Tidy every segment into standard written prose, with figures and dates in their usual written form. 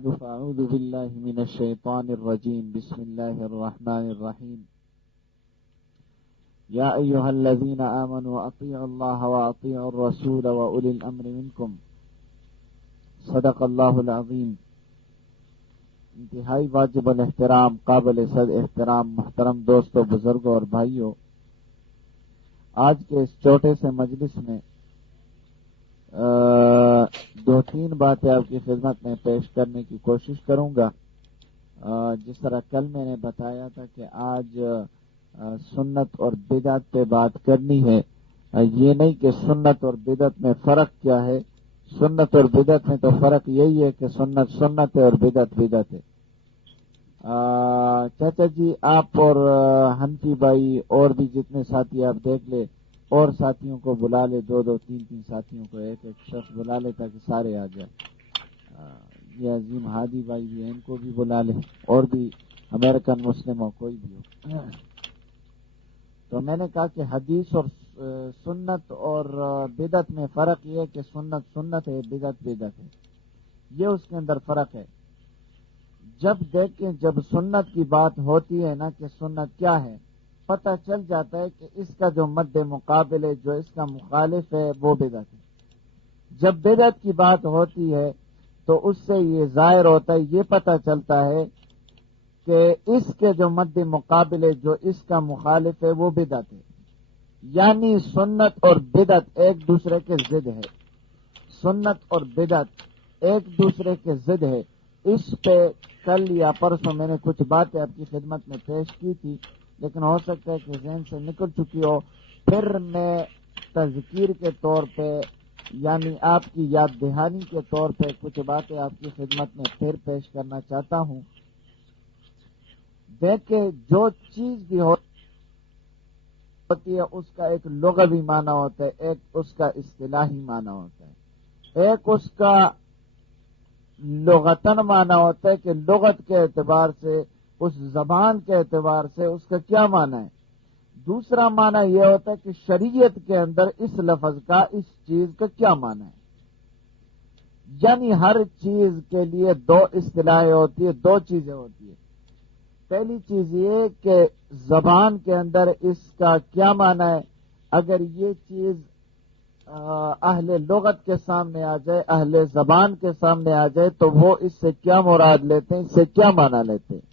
فأعوذ بالله من الشيطان الرجيم بسم الله الرحمن الرحيم يا أيها الذين آمنوا أطيعوا الله وأطيعوا الرسول وأولي الأمر منكم صدق الله العظيم۔ انتہائی واجب الاحترام قابل صد احترام محترم دوستوں بزرگوں اور بھائیوں، آج کے اس چھوٹے سے مجلس میں دو تین باتیں آپ کی خدمت میں پیش کرنے کی کوشش کروں گا۔ جس طرح کل میں نے بتایا تھا کہ آج سنت اور بدعت پہ بات کرنی ہے، یہ نہیں کہ سنت اور بدعت میں فرق کیا ہے۔ سنت اور بدعت میں تو فرق یہی ہے کہ سنت سنت ہے اور بدعت بدعت ہے۔ چاچا جی آپ اور حنفی بھائی اور بھی جتنے ساتھی آپ دیکھ لے، اور ساتھیوں کو بلا لے، دو دو تین تین ساتھیوں کو ایک ایک شخص بلا لے تاکہ سارے آ جائیں۔ یہ عظیم ہادی بھائی بھی ہیں، ان کو بھی بلا لے، اور بھی امریکن مسلم ہو کوئی بھی ہو۔ تو میں نے کہا کہ حدیث اور سنت اور بدعت میں فرق یہ ہے کہ سنت سنت ہے، بدعت بدعت ہے، یہ اس کے اندر فرق ہے۔ جب دیکھیں جب سنت کی بات ہوتی ہے نا کہ سنت کیا ہے، پتہ چل جاتا ہے کہ اس کا جو مد مقابل ہے، جو اس کا مخالف ہے، وہ بدعت ہے۔ جب بدعت کی بات ہوتی ہے تو اس سے یہ ظاہر ہوتا ہے، یہ پتہ چلتا ہے کہ اس کے جو مد مقابل ہے، جو اس کا مخالف ہے، وہ بدعت ہے۔ یعنی سنت اور بدعت ایک دوسرے کے ضد ہے، سنت اور بدعت ایک دوسرے کے ضد ہے۔ اس پہ کل یا پرسوں میں نے کچھ باتیں آپ کی خدمت میں پیش کی تھی، لیکن ہو سکتا ہے کہ ذہن سے نکل چکی ہو۔ پھر میں تذکیر کے طور پہ یعنی آپ کی یاد دہانی کے طور پہ کچھ باتیں آپ کی خدمت میں پھر پیش کرنا چاہتا ہوں۔ دیکھیں جو چیز بھی ہوتی ہے اس کا ایک لغوی معنی ہوتا ہے، ایک اس کا اصطلاحی معنی ہوتا ہے۔ ایک اس کا لغتن معنی ہوتا ہے کہ لغت کے اعتبار سے، اس زبان کے اعتبار سے اس کا کیا معنی ہے۔ دوسرا معنی یہ ہوتا ہے کہ شریعت کے اندر اس لفظ کا، اس چیز کا کیا معنی ہے۔ یعنی ہر چیز کے لیے دو اصطلاحیں ہوتی ہے، دو چیزیں ہوتی ہیں۔ پہلی چیز یہ کہ زبان کے اندر اس کا کیا معنی ہے۔ اگر یہ چیز اہل لغت کے سامنے آ جائے، اہل زبان کے سامنے آ جائے تو وہ اس سے کیا مراد لیتے ہیں، اس سے کیا معنی لیتے ہیں۔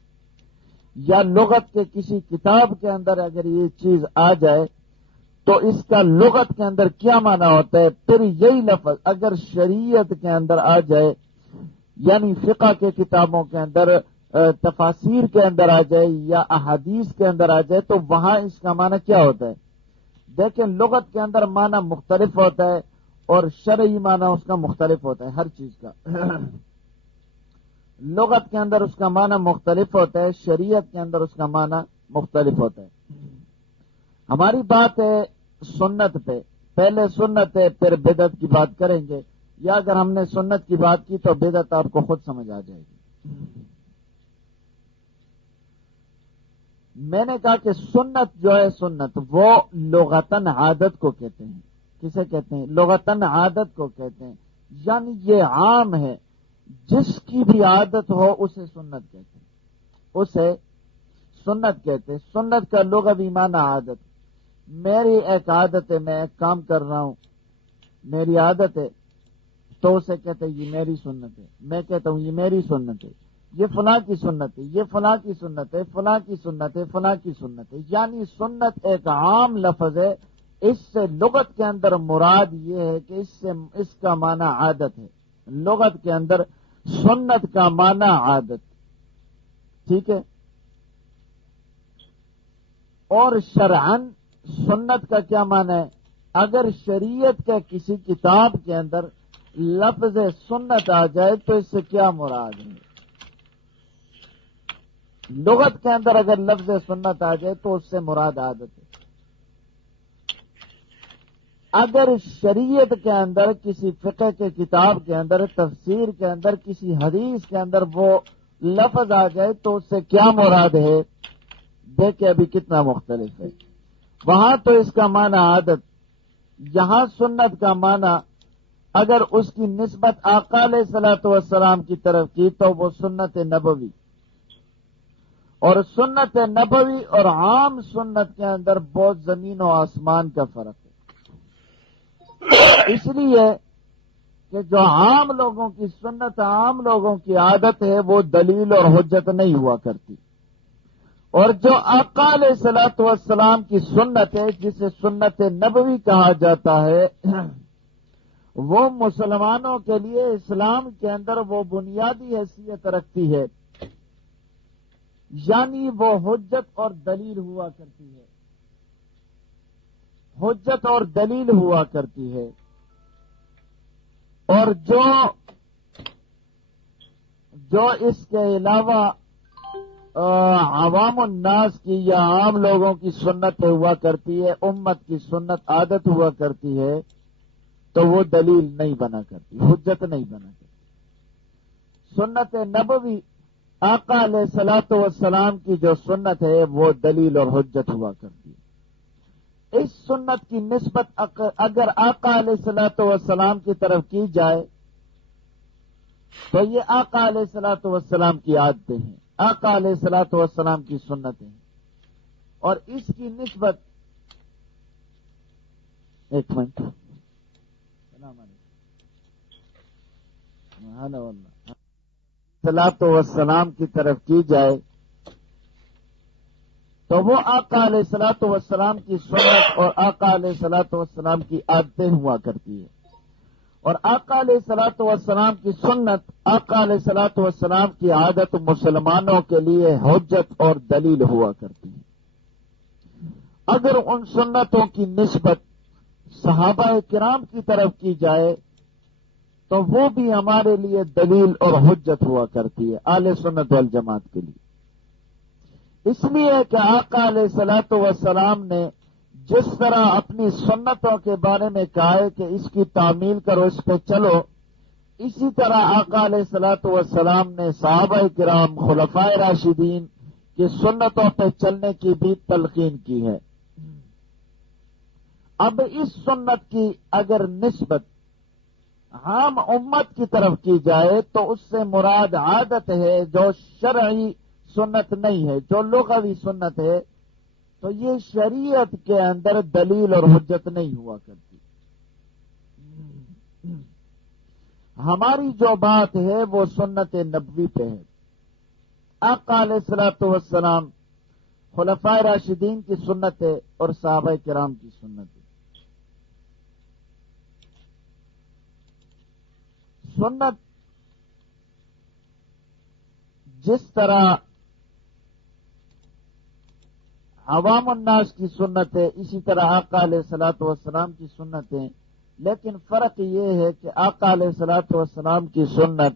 یا لغت کے کسی کتاب کے اندر اگر یہ چیز آ جائے تو اس کا لغت کے اندر کیا معنی ہوتا ہے۔ پھر یہی لفظ اگر شریعت کے اندر آ جائے، یعنی فقہ کے کتابوں کے اندر، تفاسیر کے اندر آ جائے یا احادیث کے اندر آ جائے تو وہاں اس کا معنی کیا ہوتا ہے۔ دیکھیں لغت کے اندر معنی مختلف ہوتا ہے اور شرعی معنی اس کا مختلف ہوتا ہے، ہر چیز کا لغت کے اندر اس کا معنی مختلف ہوتا ہے، شریعت کے اندر اس کا معنی مختلف ہوتا ہے۔ ہماری بات ہے سنت پہ، پہلے سنت ہے پھر بدعت کی بات کریں گے، یا اگر ہم نے سنت کی بات کی تو بدعت آپ کو خود سمجھ آ جائے گی۔ میں نے کہا کہ سنت جو ہے، سنت وہ لغتن عادت کو کہتے ہیں۔ کسے کہتے ہیں؟ لغتن عادت کو کہتے ہیں، یعنی یہ عام ہے، جس کی بھی عادت ہو اسے سنت کہتے ہیں، اسے سنت کہتے ہیں۔ سنت کا لغوی معنی عادت۔ میری ایک عادت ہے، میں ایک کام کر رہا ہوں، میری عادت ہے، تو اسے کہتے ہیں یہ میری سنت ہے۔ میں کہتا ہوں یہ میری سنت ہے، یہ فلاں کی سنت ہے، یہ فلاں کی سنت ہے، فلاں کی سنت ہے، فلاں کی سنت ہے۔ یعنی سنت ایک عام لفظ ہے، اس سے لغت کے اندر مراد یہ ہے کہ اس کا معنی عادت ہے۔ لغت کے اندر سنت کا معنی عادت، ٹھیک ہے۔ اور شرعن سنت کا کیا معنی ہے؟ اگر شریعت کے کسی کتاب کے اندر لفظ سنت آ جائے تو اس سے کیا مراد ہے۔ لغت کے اندر اگر لفظ سنت آ جائے تو اس سے مراد عادت ہے۔ اگر شریعت کے اندر کسی فقہ کے کتاب کے اندر، تفسیر کے اندر، کسی حدیث کے اندر وہ لفظ آ جائے تو اس سے کیا مراد ہے۔ دیکھیں ابھی کتنا مختلف ہے۔ وہاں تو اس کا معنی عادت، یہاں سنت کا معنی اگر اس کی نسبت آقا علیہ الصلوۃ والسلام کی طرف کی تو وہ سنت نبوی، اور سنت نبوی اور عام سنت کے اندر بہت زمین و آسمان کا فرق ہے۔ اس لیے کہ جو عام لوگوں کی سنت، عام لوگوں کی عادت ہے، وہ دلیل اور حجت نہیں ہوا کرتی، اور جو آقا علیہ الصلوۃ والسلام کی سنت ہے، جسے سنت نبوی کہا جاتا ہے، وہ مسلمانوں کے لیے اسلام کے اندر وہ بنیادی حیثیت رکھتی ہے، یعنی وہ حجت اور دلیل ہوا کرتی ہے، حجت اور دلیل ہوا کرتی ہے۔ اور جو اس کے علاوہ عوام الناس کی یا عام لوگوں کی سنت ہوا کرتی ہے، امت کی سنت عادت ہوا کرتی ہے، تو وہ دلیل نہیں بنا کرتی، حجت نہیں بنا کرتی۔ سنت نبوی آقا علیہ الصلوۃ والسلام کی جو سنت ہے وہ دلیل اور حجت ہوا کرتی ہے۔ اس سنت کی نسبت اگر آقا علیہ الصلوۃ والسلام کی طرف کی جائے تو یہ آقا علیہ الصلوۃ والسلام کی عادتیں ہیں، آقا علیہ الصلوۃ والسلام کی سنتیں ہیں، اور اس کی نسبت ایک منٹ السلام علیکم صلاۃ والسلام کی طرف کی جائے تو وہ آقا علیہ الصلوۃ والسلام کی سنت اور آقا علیہ الصلوۃ والسلام کی عادتیں ہوا کرتی ہے، اور آقا علیہ الصلوۃ والسلام کی سنت، آقا علیہ الصلوۃ والسلام کی عادت مسلمانوں کے لیے حجت اور دلیل ہوا کرتی ہے۔ اگر ان سنتوں کی نسبت صحابہ کرام کی طرف کی جائے تو وہ بھی ہمارے لیے دلیل اور حجت ہوا کرتی ہے، اہل سنت والجماعت کے لیے۔ اس لیے کہ آقا علیہ الصلوۃ والسلام نے جس طرح اپنی سنتوں کے بارے میں کہا ہے کہ اس کی تعمیل کرو، اس پہ چلو، اسی طرح آقا علیہ الصلوۃ والسلام نے صحابہ کرام، خلفائے راشدین کی سنتوں پہ چلنے کی بھی تلقین کی ہے۔ اب اس سنت کی اگر نسبت عام امت کی طرف کی جائے تو اس سے مراد عادت ہے، جو شرعی سنت نہیں ہے، جو لغوی سنت ہے، تو یہ شریعت کے اندر دلیل اور حجت نہیں ہوا کرتی۔ ہماری جو بات ہے وہ سنت نبوی پہ ہے، آقا علیہ الصلوۃ والسلام، خلفائے راشدین کی سنت ہے اور صحابہ کرام کی سنت ہے۔ سنت جس طرح عوام الناس کی سنت ہے، اسی طرح آقا علیہ الصلوۃ والسلام کی سنت ہے، لیکن فرق یہ ہے کہ آقا علیہ الصلوۃ والسلام کی سنت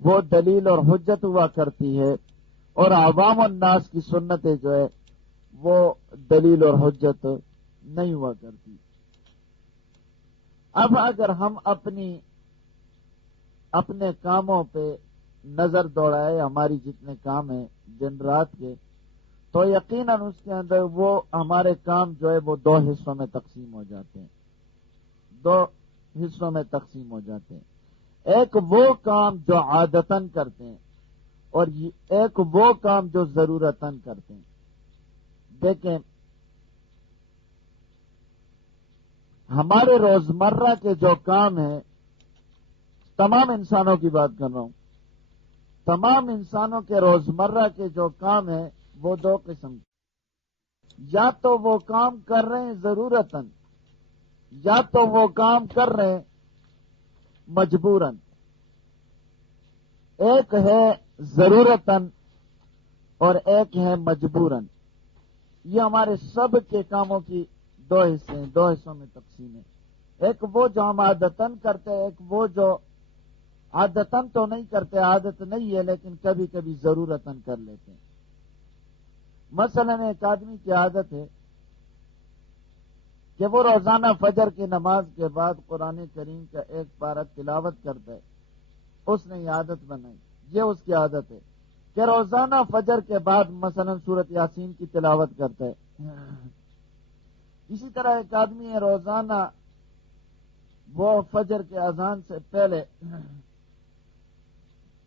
وہ دلیل اور حجت ہوا کرتی ہے، اور عوام الناس کی سنتیں جو ہے وہ دلیل اور حجت نہیں ہوا کرتی۔ اب اگر ہم اپنے کاموں پہ نظر دوڑائے، ہماری جتنے کام ہیں دن رات کے، تو یقیناً اس کے اندر وہ ہمارے کام جو ہے وہ دو حصوں میں تقسیم ہو جاتے ہیں، دو حصوں میں تقسیم ہو جاتے ہیں۔ ایک وہ کام جو عادتاً کرتے ہیں، اور ایک وہ کام جو ضرورتاً کرتے ہیں۔ دیکھیں، ہمارے روزمرہ کے جو کام ہیں، تمام انسانوں کی بات کر رہا ہوں، تمام انسانوں کے روزمرہ کے جو کام ہیں وہ دو قسم کے، یا تو وہ کام کر رہے ہیں ضرورتاً، یا تو وہ کام کر رہے ہیں مجبوراً۔ ایک ہے ضرورتاً اور ایک ہے مجبوراً۔ یہ ہمارے سب کے کاموں کی دو حصے ہیں، دو حصوں میں تقسیم ہے۔ ایک وہ جو ہم عادتاً کرتے ہیں، ایک وہ جو عادتاً تو نہیں کرتے، عادت نہیں ہے لیکن کبھی کبھی ضرورتاً کر لیتے ہیں۔ مثلا ایک آدمی کی عادت ہے کہ وہ روزانہ فجر کی نماز کے بعد قرآن کریم کا ایک پارہ تلاوت کرتا ہے، اس نے یہ عادت بنائی، یہ اس کی عادت ہے کہ روزانہ فجر کے بعد مثلا سورۃ یاسین کی تلاوت کرتا ہے۔ اسی طرح ایک آدمی ہے روزانہ وہ فجر کے اذان سے پہلے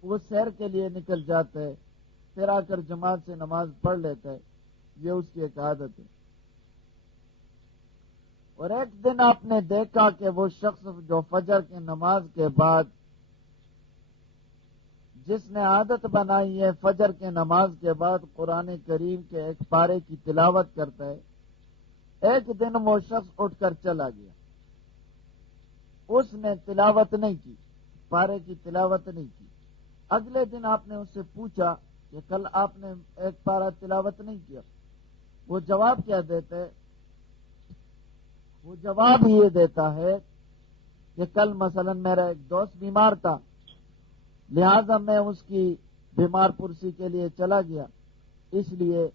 وہ سیر کے لیے نکل جاتا ہے، پھر آ کر جماعت سے نماز پڑھ لیتا ہے، یہ اس کی ایک عادت ہے۔ اور ایک دن آپ نے دیکھا کہ وہ شخص جو فجر کی نماز کے بعد جس نے عادت بنائی ہے فجر کی نماز کے بعد قرآن کریم کے ایک پارے کی تلاوت کرتا ہے، ایک دن وہ شخص اٹھ کر چلا گیا، اس نے تلاوت نہیں کی، پارے کی تلاوت نہیں کی۔ اگلے دن آپ نے اس سے پوچھا کہ کل آپ نے ایک پارا تلاوت نہیں کیا، وہ جواب کیا دیتا ہے؟ وہ جواب یہ دیتا ہے کہ کل مثلا میرا ایک دوست بیمار تھا، لہذا میں اس کی بیمار پرسی کے لیے چلا گیا، اس لیے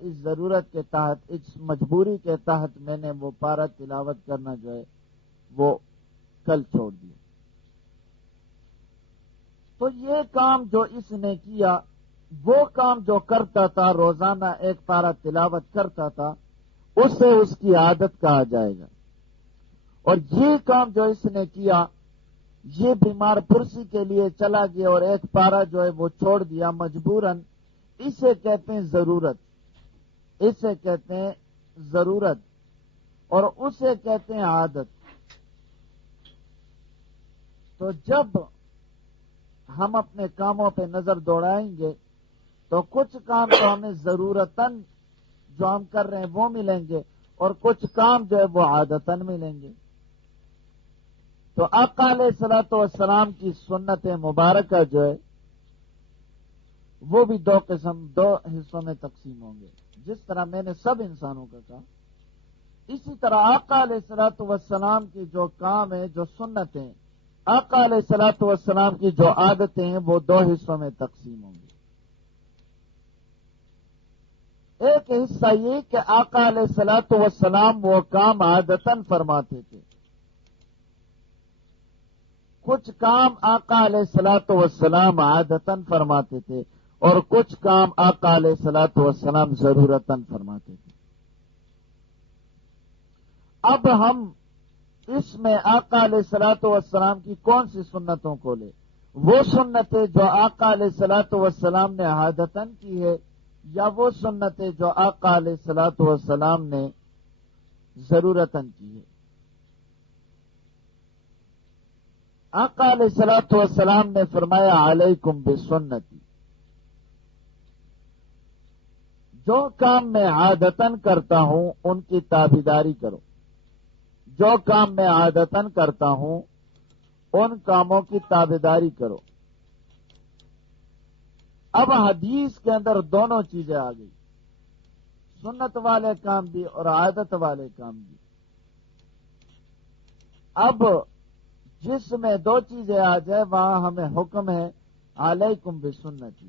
اس ضرورت کے تحت، اس مجبوری کے تحت میں نے وہ پارا تلاوت کرنا جو ہے وہ کل چھوڑ دیا۔ تو یہ کام جو اس نے کیا، وہ کام جو کرتا تھا روزانہ ایک پارا تلاوت کرتا تھا، اسے اس کی عادت کہا جائے گا۔ اور یہ کام جو اس نے کیا، یہ بیمار پرسی کے لیے چلا گیا اور ایک پارا جو ہے وہ چھوڑ دیا مجبوراً، اسے کہتے ہیں ضرورت، اسے کہتے ہیں ضرورت، اور اسے کہتے ہیں عادت۔ تو جب ہم اپنے کاموں پہ نظر دوڑائیں گے تو کچھ کام تو ہمیں ضرورتاً جو ہم کر رہے ہیں وہ ملیں گے، اور کچھ کام جو ہے وہ عادتاً ملیں گے۔ تو آقا علیہ الصلوۃ والسلام کی سنت مبارکہ جو ہے وہ بھی دو حصوں میں تقسیم ہوں گے، جس طرح میں نے سب انسانوں کا کہا، اسی طرح آقا علیہ الصلوۃ والسلام کی جو کام ہے، جو سنتیں، آقا علیہ الصلوۃ والسلام کی جو عادتیں ہیں، وہ دو حصوں میں تقسیم ہوں گی۔ ایک حصہ یہ کہ آقا علیہ الصلوۃ والسلام وہ کام عادتاً فرماتے تھے، کچھ کام آقا علیہ الصلوۃ والسلام عادتاً فرماتے تھے، اور کچھ کام آقا علیہ الصلوۃ والسلام ضرورتاً فرماتے تھے۔ اب ہم اس میں آقا علیہ الصلوۃ والسلام کی کون سی سنتوں کو لیں؟ وہ سنتیں جو آقا علیہ الصلوۃ والسلام نے عادتاً کی ہے، یا وہ سنتیں جو آقا علیہ الصلوۃ والسلام نے ضرورتاً کی ہے؟ آقا علیہ الصلوۃ والسلام نے فرمایا علیکم بسنتی، جو کام میں عادتاً کرتا ہوں ان کی تابعداری کرو، جو کام میں عادتاً کرتا ہوں ان کاموں کی تابعداری کرو۔ اب حدیث کے اندر دونوں چیزیں آ گئی، سنت والے کام بھی اور عادت والے کام بھی۔ اب جس میں دو چیزیں آ جائے وہاں ہمیں حکم ہے علیکم بسنتی،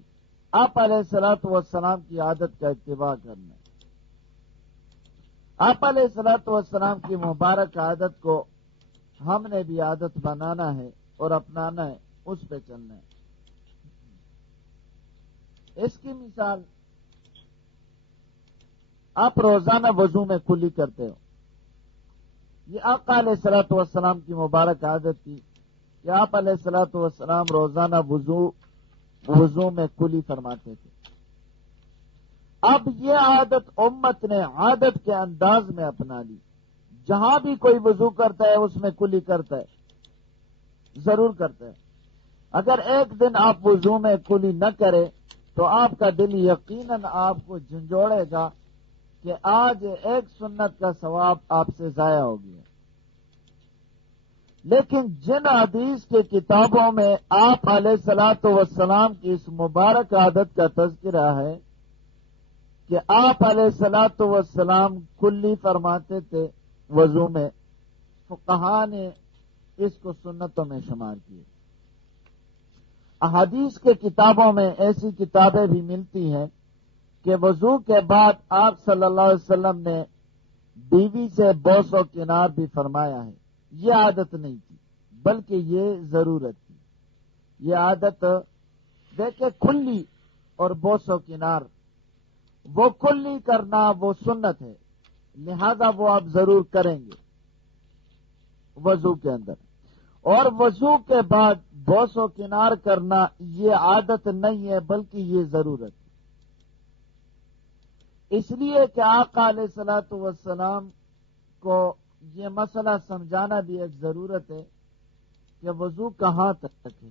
آپ علیہ الصلوۃ والسلام کی عادت کا اتباع کرنا ہے۔ آپ علیہ الصلوۃ والسلام کی مبارک عادت کو ہم نے بھی عادت بنانا ہے اور اپنانا ہے، اس پہ چلنا ہے۔ اس کی مثال، آپ روزانہ وضو میں کلی کرتے ہو، یہ آقا علیہ الصلوۃ والسلام کی مبارک عادت تھی کہ آپ علیہ الصلوۃ والسلام روزانہ وضو میں کلی فرماتے تھے۔ اب یہ عادت امت نے عادت کے انداز میں اپنا لی، جہاں بھی کوئی وضو کرتا ہے اس میں کلی کرتا ہے، ضرور کرتا ہے۔ اگر ایک دن آپ وضو میں کلی نہ کرے تو آپ کا دل یقیناً آپ کو جھنجھوڑے گا کہ آج ایک سنت کا ثواب آپ سے ضائع ہو گیا۔ لیکن جن حدیث کے کتابوں میں آپ علیہ الصلوۃ والسلام کی اس مبارک عادت کا تذکرہ ہے کہ آپ علیہ الصلوۃ والسلام کلی فرماتے تھے وضو میں، فقہا نے اس کو سنتوں میں شمار کیے۔ احادیث کے کتابوں میں ایسی کتابیں بھی ملتی ہیں کہ وضو کے بعد آپ صلی اللہ علیہ وسلم نے بیوی سے بوس و کنار بھی فرمایا ہے۔ یہ عادت نہیں تھی بلکہ یہ ضرورت تھی۔ یہ عادت دیکھے کھلی اور بوس و کنار، وہ کلی کرنا وہ سنت ہے، لہذا وہ آپ ضرور کریں گے، وضو کے اندر، اور وضو کے بعد بوس و کنار کرنا یہ عادت نہیں ہے بلکہ یہ ضرورت ہے، اس لیے کہ آقا علیہ الصلوۃ والسلام کو یہ مسئلہ سمجھانا بھی ایک ضرورت ہے کہ وضو کہاں تک ہے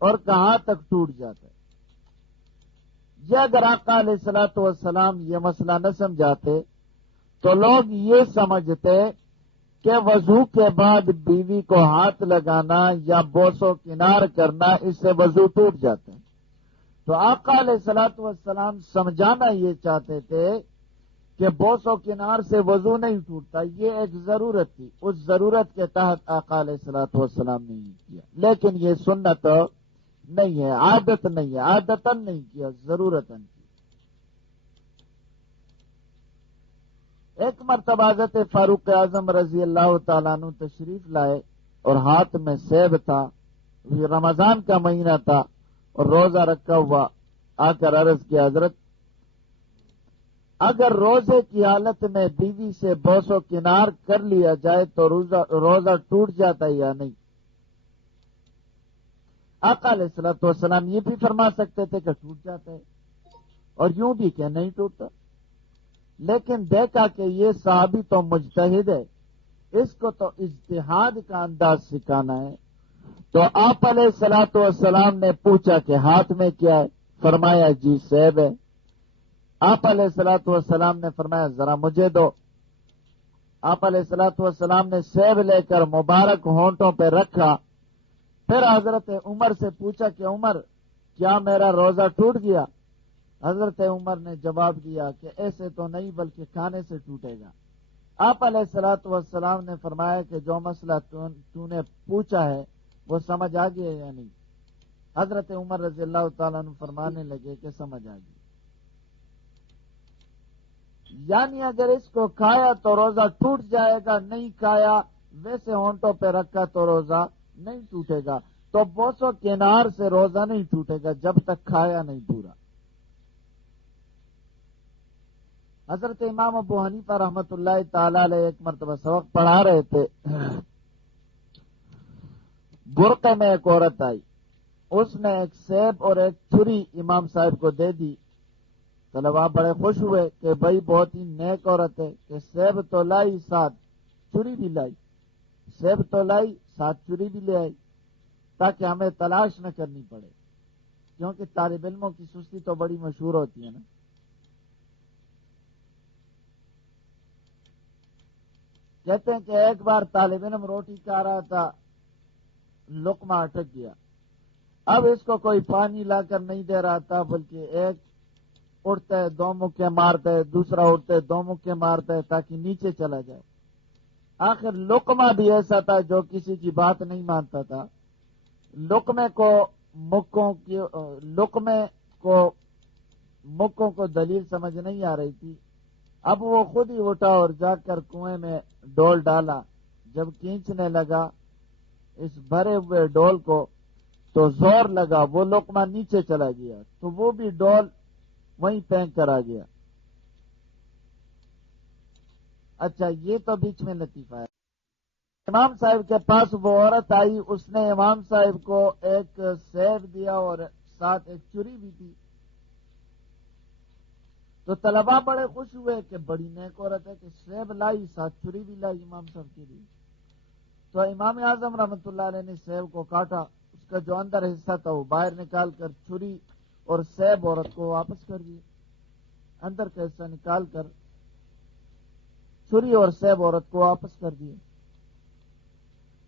اور کہاں تک ٹوٹ جاتا ہے۔ یہ اگر آقا علیہ الصلوۃ والسلام یہ مسئلہ نہ سمجھاتے تو لوگ یہ سمجھتے کہ وضو کے بعد بیوی کو ہاتھ لگانا یا بوس و کنار کرنا اس سے وضو ٹوٹ جاتا ہے۔ تو آقا علیہ الصلوۃ والسلام سمجھانا یہ چاہتے تھے کہ بوس و کنار سے وضو نہیں ٹوٹتا، یہ ایک ضرورت تھی، اس ضرورت کے تحت آقا علیہ الصلوۃ والسلام نے یہ کیا، لیکن یہ سنت نہیں ہے، عادت نہیں ہے، عادتاً نہیں کیا، ضرورتاً کی۔ ایک مرتبہ حضرت فاروق اعظم رضی اللہ تعالیٰ عنہ تشریف لائے اور ہاتھ میں سیب تھا، یہ رمضان کا مہینہ تھا اور روزہ رکھا ہوا، آ کر عرض کیا حضرت اگر روزے کی حالت میں بیوی سے بوس و کنار کر لیا جائے تو روزہ ٹوٹ جاتا ہے یا نہیں؟ آقا علیہ الصلوۃ والسلام یہ بھی فرما سکتے تھے کہ ٹوٹ جاتا ہے اور یوں بھی کہ نہیں ٹوٹتا، لیکن دیکھا کہ یہ صحابی تو مجتہد ہے، اس کو تو اجتہاد کا انداز سکھانا ہے، تو آپ علیہ الصلوۃ والسلام نے پوچھا کہ ہاتھ میں کیا ہے؟ فرمایا جی سیب ہے۔ آپ علیہ الصلوۃ والسلام نے فرمایا ذرا مجھے دو۔ آپ علیہ الصلوۃ والسلام نے سیب لے کر مبارک ہونٹوں پہ رکھا، پھر حضرت عمر سے پوچھا کہ عمر کیا میرا روزہ ٹوٹ گیا؟ حضرت عمر نے جواب دیا کہ ایسے تو نہیں بلکہ کھانے سے ٹوٹے گا۔ آپ علیہ الصلوۃ والسلام نے فرمایا کہ جو مسئلہ تو نے پوچھا ہے وہ سمجھ آ گیا یا نہیں؟ حضرت عمر رضی اللہ تعالیٰ عنہ فرمانے لگے کہ سمجھ آ گئی، یعنی اگر اس کو کھایا تو روزہ ٹوٹ جائے گا، نہیں کھایا ویسے ہونٹوں پہ رکھا تو روزہ نہیں ٹوٹے گا، تو بوس و کنار سے روزہ نہیں ٹوٹے گا جب تک کھایا نہیں پورا۔ حضرت امام ابو حنیفہ رحمۃ اللہ تعالی علیہ ایک مرتبہ سبق پڑھا رہے تھے، برقعے میں ایک عورت آئی، اس نے ایک سیب اور ایک چھری امام صاحب کو دے دی۔ طلباء بڑے خوش ہوئے کہ بھائی بہت ہی نیک عورت ہے کہ سیب تو لائی ساتھ چھری بھی لائی، سیب تو لائی ساتھ چھری بھی لے آئی تاکہ ہمیں تلاش نہ کرنی پڑے، کیونکہ طالب علموں کی سستی تو بڑی مشہور ہوتی ہے نا۔ کہتے ہیں کہ ایک بار طالب علم روٹی کھا رہا تھا، لقمہ اٹک گیا، اب اس کو کوئی پانی لا کر نہیں دے رہا تھا بلکہ ایک اڑتا ہے دو مکے مارتا ہے، دوسرا اڑتا ہے دو مکے مارتا ہے تاکہ نیچے چلا جائے۔ آخر لقمہ بھی ایسا تھا جو کسی کی بات نہیں مانتا تھا، لقمے کو مکوں کو دلیل سمجھ نہیں آ رہی تھی، اب وہ خود ہی اٹھا اور جا کر کنویں میں ڈول ڈالا، جب کھینچنے لگا اس بھرے ہوئے ڈول کو تو زور لگا، وہ لقمہ نیچے چلا گیا تو وہ بھی ڈول وہیں پھینک کر آ گیا۔ اچھا یہ تو بیچ میں لطیفہ ہے۔ امام صاحب کے پاس وہ عورت آئی، اس نے امام صاحب کو ایک سیب دیا اور ساتھ ایک چھری بھی دی، تو طلباء بڑے خوش ہوئے کہ بڑی نیک عورت ہے کہ سیب لائی ساتھ چھری بھی لائی امام صاحب کے لیے۔ تو امام اعظم رحمۃ اللہ علیہ نے سیب کو کاٹا، اس کا جو اندر حصہ تھا وہ باہر نکال کر چھری اور سیب عورت کو واپس کر دیے، اندر کا حصہ نکال کر چھری اور سیب عورت کو واپس کر دیے۔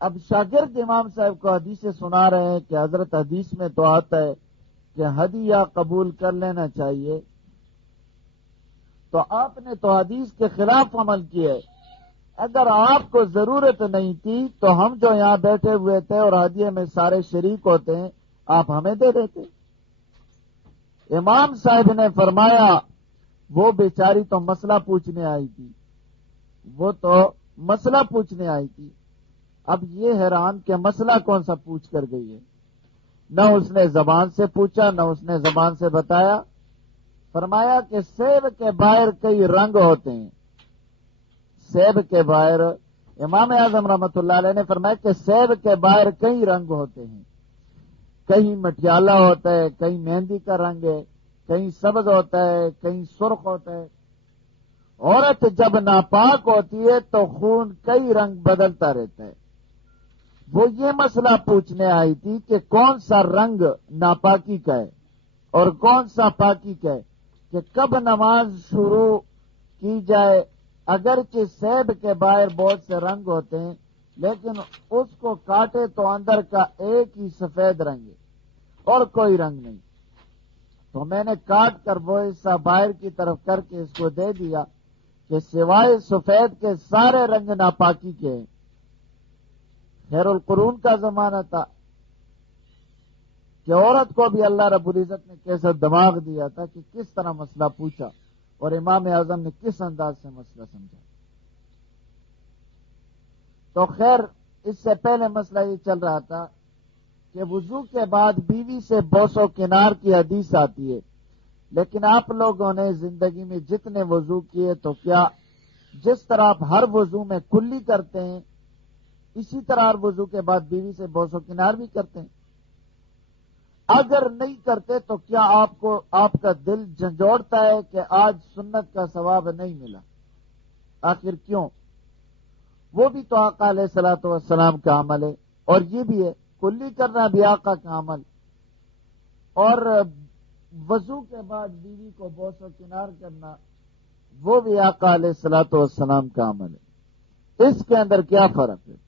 اب شاگرد امام صاحب کو حدیثیں سنا رہے ہیں کہ حضرت حدیث میں تو آتا ہے کہ ہدیہ قبول کر لینا چاہیے، تو آپ نے تو حدیث کے خلاف عمل کیا ہے، اگر آپ کو ضرورت نہیں تھی تو ہم جو یہاں بیٹھے ہوئے تھے اور ہدیے میں سارے شریک ہوتے ہیں آپ ہمیں دے دیتے۔ امام صاحب نے فرمایا وہ بیچاری تو مسئلہ پوچھنے آئی تھی، اب یہ حیران کہ مسئلہ کون سا پوچھ کر گئی ہے، نہ اس نے زبان سے پوچھا نہ اس نے زبان سے بتایا۔ فرمایا کہ سیب کے باہر کئی رنگ ہوتے ہیں، سیب کے باہر امام اعظم رحمۃ اللہ علیہ نے فرمایا کہ سیب کے باہر کئی رنگ ہوتے ہیں، کہیں مٹیالہ ہوتا ہے، کہیں مہندی کا رنگ ہے، کہیں سبز ہوتا ہے، کہیں سرخ ہوتا ہے۔ عورت جب ناپاک ہوتی ہے تو خون کئی رنگ بدلتا رہتا ہے۔ وہ یہ مسئلہ پوچھنے آئی تھی کہ کون سا رنگ ناپاکی کا ہے اور کون سا پاکی کا ہے، کہ کب نماز شروع کی جائے۔ اگرچہ سیب کے باہر بہت سے رنگ ہوتے ہیں، لیکن اس کو کاٹے تو اندر کا ایک ہی سفید رنگ ہے اور کوئی رنگ نہیں۔ تو میں نے کاٹ کر وہ حصہ باہر کی طرف کر کے اس کو دے دیا کہ سوائے سفید کے سارے رنگ ناپاکی کے ہیں۔ خیر القرون کا زمانہ تھا کہ عورت کو بھی اللہ رب العزت نے کیسا دماغ دیا تھا کہ کس طرح مسئلہ پوچھا اور امام اعظم نے کس انداز سے مسئلہ سمجھا۔ تو خیر اس سے پہلے مسئلہ یہ چل رہا تھا کہ وضو کے بعد بیوی سے بوس و کنار کی حدیث آتی ہے، لیکن آپ لوگوں نے زندگی میں جتنے وضو کیے تو کیا جس طرح آپ ہر وضو میں کلی کرتے ہیں اسی طرح ہر وضو کے بعد بیوی سے بوس و کنار بھی کرتے ہیں؟ اگر نہیں کرتے تو کیا آپ کا دل جھنجھوڑتا ہے کہ آج سنت کا ثواب نہیں ملا؟ آخر کیوں؟ وہ بھی تو آقا علیہ الصلوۃ والسلام کا عمل ہے، اور یہ بھی ہے کلی کرنا بھی آقا کا عمل، اور وضو کے بعد بیوی کو بوس و کنار کرنا وہ بھی آقا علیہ الصلوۃ والسلام کا عمل ہے۔ اس کے اندر کیا فرق ہے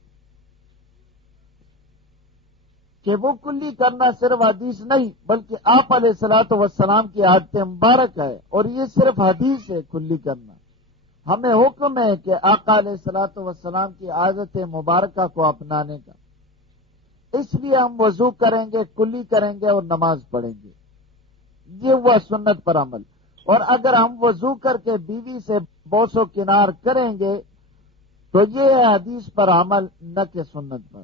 کہ وہ کلی کرنا صرف حدیث نہیں بلکہ آپ علیہ الصلوۃ والسلام کی عادت مبارک ہے، اور یہ صرف حدیث ہے کلی کرنا۔ ہمیں حکم ہے کہ آقا علیہ الصلوۃ والسلام کی عادت مبارکہ کو اپنانے کا، اس لیے ہم وضو کریں گے، کلی کریں گے اور نماز پڑھیں گے، یہ ہوا سنت پر عمل۔ اور اگر ہم وضو کر کے بیوی سے بوس و کنار کریں گے تو یہ ہے حدیث پر عمل، نہ کہ سنت پر۔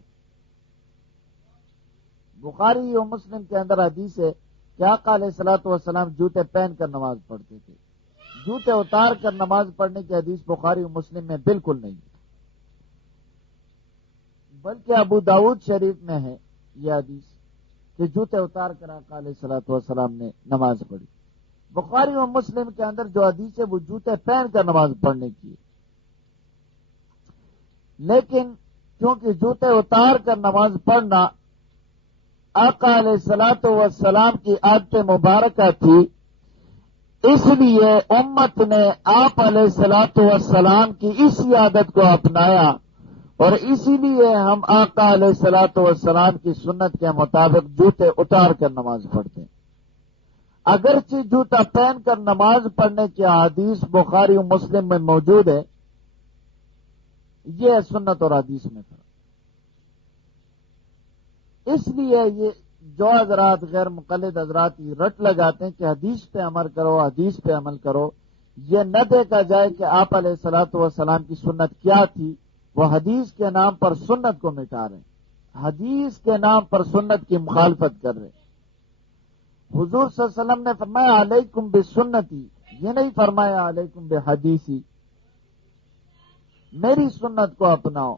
بخاری و مسلم کے اندر حدیث ہے کہ آقا علیہ الصلوۃ والسلام جوتے پہن کر نماز پڑھتے تھے، جوتے اتار کر نماز پڑھنے کی حدیث بخاری و مسلم میں بالکل نہیں ہے، بلکہ ابو داؤد شریف میں ہے یہ حدیث کہ جوتے اتار کر آقا علیہ الصلوۃ والسلام نے نماز پڑھی۔ بخاری و مسلم کے اندر جو حدیث ہے وہ جوتے پہن کر نماز پڑھنے کی ہے، لیکن کیونکہ جوتے اتار کر نماز پڑھنا آقا علیہ الصلوۃ والسلام کی عادت مبارکہ تھی، اس لیے امت نے آپ علیہ الصلوۃ والسلام کی اسی عادت کو اپنایا، اور اسی لیے ہم آقا علیہ الصلوۃ والسلام کی سنت کے مطابق جوتے اتار کر نماز پڑھتے ہیں۔ اگرچہ جوتا پہن کر نماز پڑھنے کی حدیث بخاری و مسلم میں موجود ہے، یہ سنت اور حدیث میں فرق۔ اس لیے یہ جو حضرات غیر مقلد حضرات یہ رٹ لگاتے ہیں کہ حدیث پہ عمل کرو، حدیث پہ عمل کرو، یہ نہ دیکھا جائے کہ آپ علیہ الصلوۃ والسلام کی سنت کیا تھی، وہ حدیث کے نام پر سنت کو مٹا رہے ہیں، حدیث کے نام پر سنت کی مخالفت کر رہے ہیں۔ حضور صلی اللہ علیہ وسلم نے فرمایا علیکم بسنتی، یہ نہیں فرمایا علیکم بحدیثی، میری سنت کو اپناؤ۔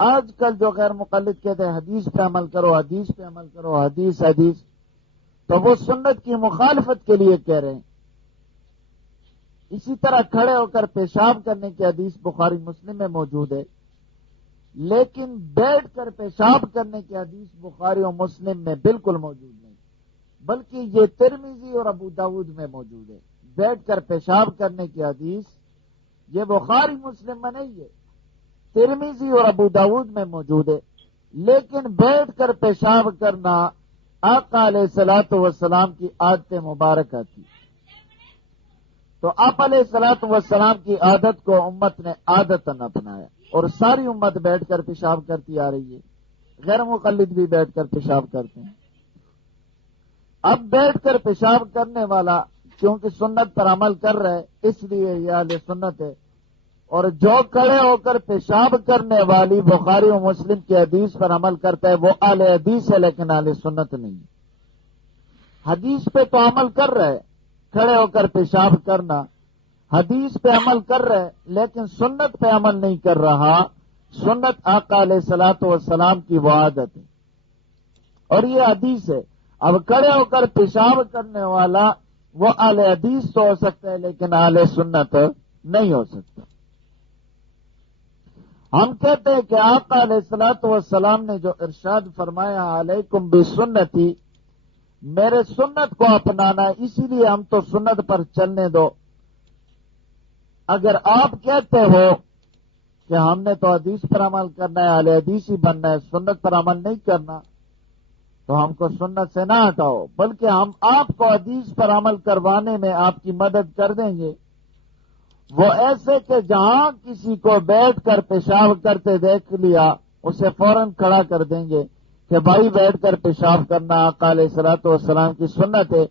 آج کل جو غیر مقلد کہتے ہیں حدیث پہ عمل کرو، حدیث پہ عمل کرو، حدیث حدیث، تو وہ سنت کی مخالفت کے لیے کہہ رہے ہیں۔ اسی طرح کھڑے ہو کر پیشاب کرنے کی حدیث بخاری مسلم میں موجود ہے، لیکن بیٹھ کر پیشاب کرنے کی حدیث بخاری و مسلم میں بالکل موجود نہیں، بلکہ یہ ترمذی اور ابو داؤد میں موجود ہے۔ بیٹھ کر پیشاب کرنے کی حدیث یہ بخاری مسلم میں نہیں ہے، ترمذی اور ابو داؤد میں موجود ہے، لیکن بیٹھ کر پیشاب کرنا آقا علیہ الصلوۃ والسلام کی عادت مبارکہ تھی۔ تو آپ علیہ الصلوۃ والسلام کی عادت کو امت نے عادتاً اپنایا، اور ساری امت بیٹھ کر پیشاب کرتی آ رہی ہے، غیر مقلد بھی بیٹھ کر پیشاب کرتے ہیں۔ اب بیٹھ کر پیشاب کرنے والا کیونکہ سنت پر عمل کر رہا ہے اس لیے یہ اہل سنت ہے، اور جو کھڑے ہو کر پیشاب کرنے والی بخاری و مسلم کی حدیث پر عمل کرتا ہے وہ اہل حدیث ہے، لیکن اہل سنت نہیں۔ حدیث پہ تو عمل کر رہا ہے، کھڑے ہو کر پیشاب کرنا، حدیث پہ عمل کر رہا ہے لیکن سنت پہ عمل نہیں کر رہا، سنت آقا علیہ الصلوۃ والسلام کی وہ عادت ہے، اور یہ حدیث ہے۔ اب کھڑے ہو کر پیشاب کرنے والا وہ اہل حدیث تو ہو سکتا ہے، لیکن اہل سنت نہیں ہو سکتا۔ ہم کہتے ہیں کہ آقا علیہ الصلوۃ والسلام نے جو ارشاد فرمایا علیکم بسنتی، میرے سنت کو اپنانا، اسی لیے ہم تو سنت پر چلنے دو۔ اگر آپ کہتے ہو کہ ہم نے تو حدیث پر عمل کرنا ہے، اہل حدیث ہی بننا ہے، سنت پر عمل نہیں کرنا، تو ہم کو سنت سے نہ ہٹاؤ، بلکہ ہم آپ کو حدیث پر عمل کروانے میں آپ کی مدد کر دیں گے۔ وہ ایسے کہ جہاں کسی کو بیٹھ کر پیشاب کرتے دیکھ لیا، اسے فوراً کھڑا کر دیں گے کہ بھائی بیٹھ کر پیشاب کرنا آقا علیہ الصلوۃ والسلام کی سنت ہے،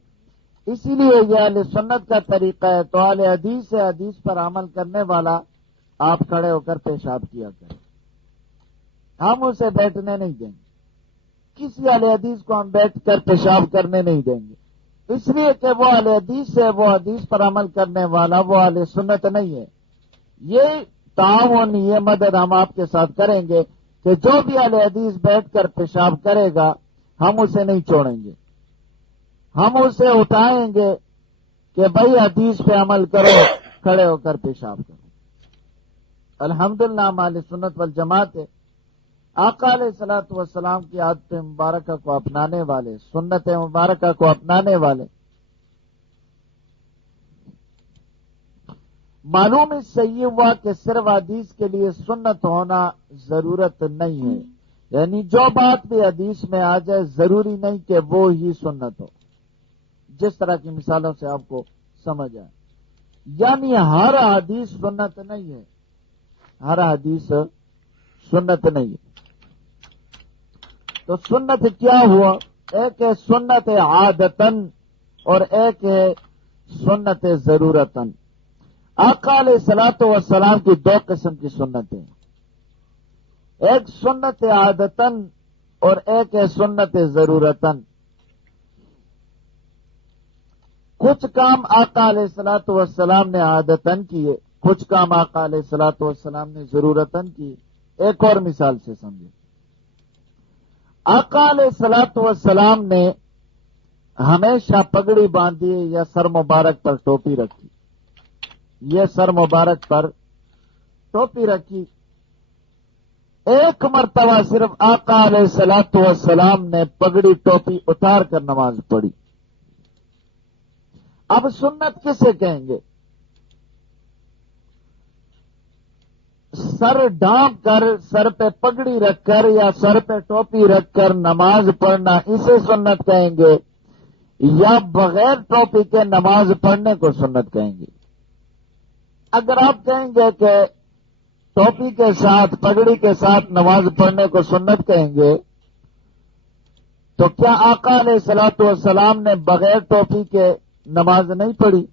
اسی لیے یہ اہل سنت کا طریقہ ہے، تو اہل حدیث سے حدیث پر عمل کرنے والا آپ کھڑے ہو کر پیشاب کیا کریں، ہم اسے بیٹھنے نہیں دیں گے، کسی اہل حدیث کو ہم بیٹھ کر پیشاب کرنے نہیں دیں گے، اس لیے کہ وہ اہل حدیث سے وہ حدیث پر عمل کرنے والا وہ اہل سنت نہیں ہے۔ یہ تعاون، یہ مدد ہم آپ کے ساتھ کریں گے کہ جو بھی اہل حدیث بیٹھ کر پیشاب کرے گا ہم اسے نہیں چھوڑیں گے، ہم اسے اٹھائیں گے کہ بھائی حدیث پہ عمل کرو، کھڑے ہو کر پیشاب کرو۔ الحمدللہ ہم اہل سنت والجماعت ہے، آقا علیہ الصلوۃ والسلام کی عادت مبارکہ کو اپنانے والے، سنت مبارکہ کو اپنانے والے۔ معلوم اس سے یہ ہوا کہ صرف حدیث کے لیے سنت ہونا ضرورت نہیں ہے، یعنی جو بات بھی حدیث میں آ جائے ضروری نہیں کہ وہ ہی سنت ہو، جس طرح کی مثالوں سے آپ کو سمجھ آئے، یعنی ہر حدیث سنت نہیں ہے، ہر حدیث سنت نہیں ہے۔ تو سنت کیا ہوا؟ ایک ہے سنت عادتن اور ایک ہے سنت ضرورتن۔ آقا علیہ الصلوۃ والسلام کی دو قسم کی سنتیں، ایک سنت عادتن اور ایک ہے سنت ضرورتن۔ کچھ کام آقا علیہ الصلوۃ والسلام نے عادتن کیے، کچھ کام آقا علیہ الصلوۃ والسلام نے ضرورتن کیے۔ ایک اور مثال سے سمجھے، آقا علیہ الصلوۃ والسلام نے ہمیشہ پگڑی باندھی یا سر مبارک پر ٹوپی رکھی، یہ سر مبارک پر ٹوپی رکھی، ایک مرتبہ صرف آقا علیہ الصلوۃ والسلام نے پگڑی ٹوپی اتار کر نماز پڑھی۔ اب سنت کسے کہیں گے؟ سر ڈھانپ کر، سر پہ پگڑی رکھ کر یا سر پہ ٹوپی رکھ کر نماز پڑھنا، اسے سنت کہیں گے، یا بغیر ٹوپی کے نماز پڑھنے کو سنت کہیں گے؟ اگر آپ کہیں گے کہ ٹوپی کے ساتھ، پگڑی کے ساتھ نماز پڑھنے کو سنت کہیں گے، تو کیا آقا علیہ الصلوۃ والسلام نے بغیر ٹوپی کے نماز نہیں پڑھی؟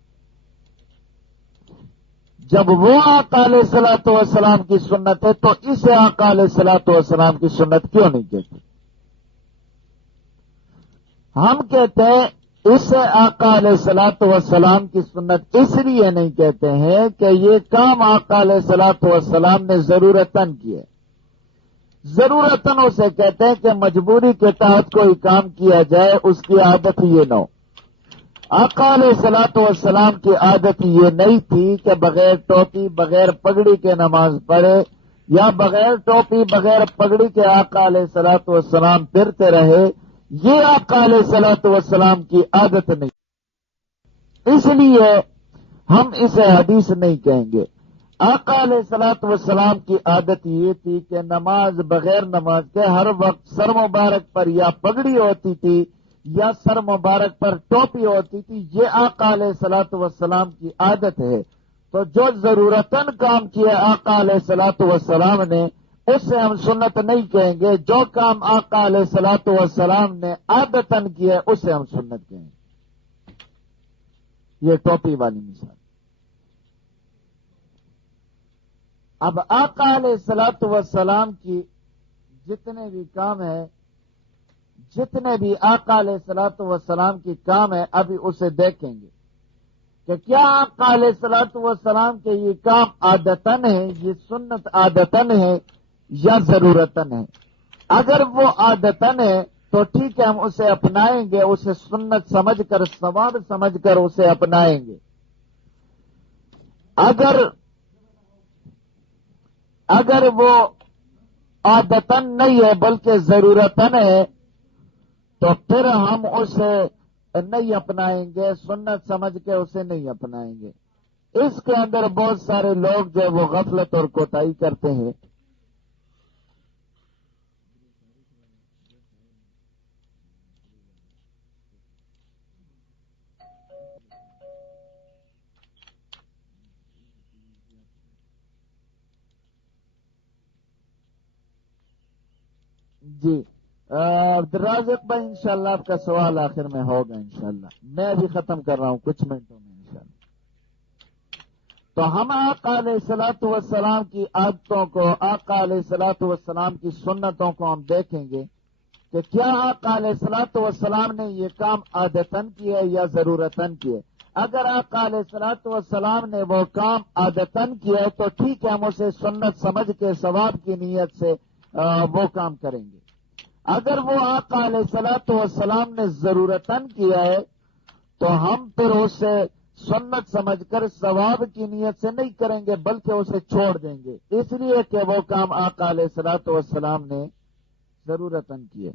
جب وہ آقا علیہ الصلوۃ والسلام کی سنت ہے تو اسے آقا علیہ الصلوۃ والسلام کی سنت کیوں نہیں کہتے؟ ہم کہتے ہیں اسے آقا علیہ الصلوۃ والسلام کی سنت اس لیے نہیں کہتے ہیں کہ یہ کام آقا علیہ الصلوۃ والسلام نے ضرورتاً کیے، ضرورتاً اسے کہتے ہیں کہ مجبوری کے تحت کوئی کام کیا جائے، اس کی عادت یہ نہ ہو۔ آقا علیہ الصلوۃ والسلام کی عادت یہ نہیں تھی کہ بغیر ٹوپی، بغیر پگڑی کے نماز پڑھے، یا بغیر ٹوپی، بغیر پگڑی کے آقا علیہ الصلوۃ والسلام پھرتے رہے، یہ آقا علیہ الصلوۃ والسلام کی عادت نہیں، اس لیے ہم اسے حدیث نہیں کہیں گے۔ آقا علیہ الصلوۃ والسلام کی عادت یہ تھی کہ نماز بغیر نماز کے ہر وقت سر مبارک پر یا پگڑی ہوتی تھی یا سر مبارک پر ٹوپی ہوتی تھی، یہ آقا علیہ الصلوۃ والسلام کی عادت ہے۔ تو جو ضرورتاً کام کیا آقا علیہ الصلوۃ والسلام نے، اس سے ہم سنت نہیں کہیں گے، جو کام آقا علیہ الصلوۃ والسلام نے عادتاً کیا اس سے ہم سنت کہیں گے۔ یہ ٹوپی والی مثال۔ اب آقا علیہ الصلوۃ والسلام کی جتنے بھی کام ہیں، جتنے بھی آقا علیہ الصلوۃ والسلام کی کام ہے، ابھی اسے دیکھیں گے کہ کیا آقا علیہ الصلوۃ والسلام کے یہ کام عادتاً ہے، یہ سنت عادتاً ہے، یا ضرورتن ہے. اگر وہ عادتن ہے تو ٹھیک ہے، ہم اسے اپنائیں گے، اسے سنت سمجھ کر، ثواب سمجھ کر اسے اپنائیں گے. اگر وہ عادتن نہیں ہے بلکہ ضرورتن ہے تو پھر ہم اسے نہیں اپنائیں گے، سنت سمجھ کے اسے نہیں اپنائیں گے. اس کے اندر بہت سارے لوگ جو وہ غفلت اور کوتاہی کرتے ہیں. جی عبدالرازق بھائی، انشاءاللہ آپ کا سوال آخر میں ہوگا انشاءاللہ. میں ابھی ختم کر رہا ہوں کچھ منٹوں میں انشاءاللہ. تو ہم آقا علیہ الصلوۃ والسلام کی عادتوں کو، آقا علیہ الصلوۃ والسلام کی سنتوں کو ہم دیکھیں گے کہ کیا آقا علیہ الصلوۃ والسلام نے یہ کام عادتن کیے یا ضرورتن کیے. اگر آقا علیہ الصلوۃ والسلام نے وہ کام عادتن کیا ہے تو ٹھیک ہے، ہم اسے سنت سمجھ کے ثواب کی نیت سے وہ کام کریں گے. اگر وہ آقا علیہ الصلوۃ والسلام نے ضرورتن کیا ہے تو ہم پھر اسے سنت سمجھ کر ثواب کی نیت سے نہیں کریں گے بلکہ اسے چھوڑ دیں گے، اس لیے کہ وہ کام آقا علیہ الصلوۃ والسلام نے ضرورتن کیے.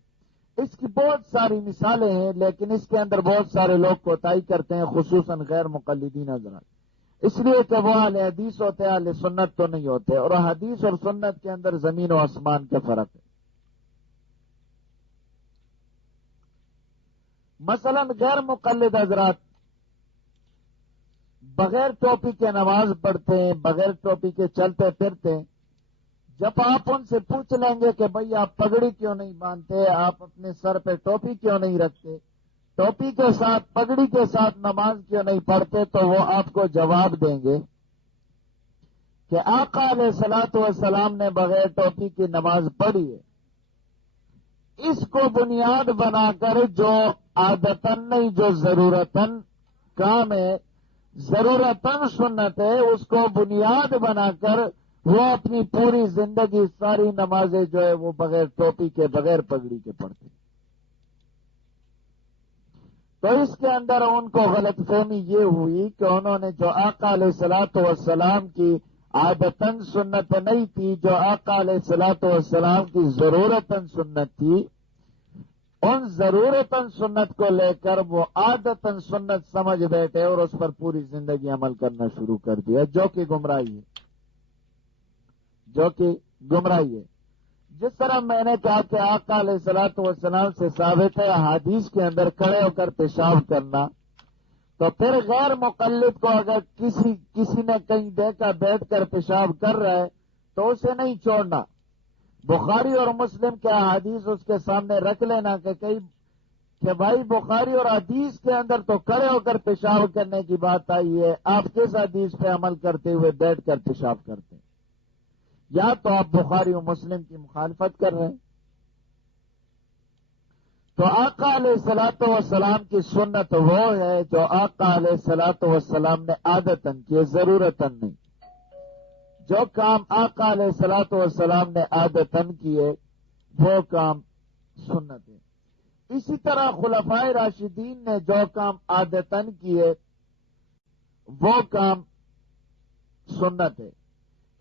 اس کی بہت ساری مثالیں ہیں، لیکن اس کے اندر بہت سارے لوگ کوتاہی کرتے ہیں، خصوصاً غیر مقلدین حضرات، اس لیے کہ وہ اہل حدیث ہوتے ہیں، اہل سنت تو نہیں ہوتے. اور حدیث اور سنت کے اندر زمین و آسمان کا فرق ہے. مثلا غیر مقلد حضرات بغیر ٹوپی کے نماز پڑھتے ہیں، بغیر ٹوپی کے چلتے پھرتے ہیں. جب آپ ان سے پوچھ لیں گے کہ بھئی آپ پگڑی کیوں نہیں باندھتے، آپ اپنے سر پہ ٹوپی کیوں نہیں رکھتے، ٹوپی کے ساتھ پگڑی کے ساتھ نماز کیوں نہیں پڑھتے، تو وہ آپ کو جواب دیں گے کہ آقا علیہ الصلوۃ والسلام نے بغیر ٹوپی کی نماز پڑھی ہے. اس کو بنیاد بنا کر جو عادتن نہیں، جو ضرورتن کام ہے، ضرورتن سنت ہے، اس کو بنیاد بنا کر وہ اپنی پوری زندگی ساری نمازیں جو ہے وہ بغیر ٹوپی کے، بغیر پگڑی کے پڑھتے. تو اس کے اندر ان کو غلط فہمی یہ ہوئی کہ انہوں نے جو آقا علیہ الصلوۃ والسلام کی عادتن سنت نہیں تھی، جو آقا علیہ الصلوۃ والسلام کی ضرورتن سنت تھی، ان ضرورتن سنت کو لے کر وہ عادتن سنت سمجھ بیٹھے اور اس پر پوری زندگی عمل کرنا شروع کر دیا، جو کہ گمراہی ہے، جو کہ گمراہی ہے. جس طرح میں نے کہا کہ آقا علیہ الصلوۃ والسلام سے ثابت ہے حدیث کے اندر کھڑے ہو کر پیشاب کرنا، تو پھر غیر مقلد کو اگر کسی نے کہیں دیکھا بیٹھ کر پیشاب کر رہا ہے تو اسے نہیں چھوڑنا. بخاری اور مسلم کے حدیث اس کے سامنے رکھ لینا کہ بھائی بخاری اور حدیث کے اندر تو کھڑے ہو کر پیشاب کرنے کی بات آئی ہے، آپ کس حدیث پہ عمل کرتے ہوئے بیٹھ کر پیشاب کرتے ہیں؟ یا تو آپ بخاری و مسلم کی مخالفت کر رہے ہیں. تو آقا علیہ الصلوۃ والسلام کی سنت وہ ہے جو آقا علیہ الصلوۃ والسلام نے عادتن کی، ضرورتن نہیں. جو کام آقا علیہ الصلوۃ والسلام نے عادتن کیے وہ کام سنت ہے. اسی طرح خلفائے راشدین نے جو کام عادتن کیے وہ کام سنت ہے.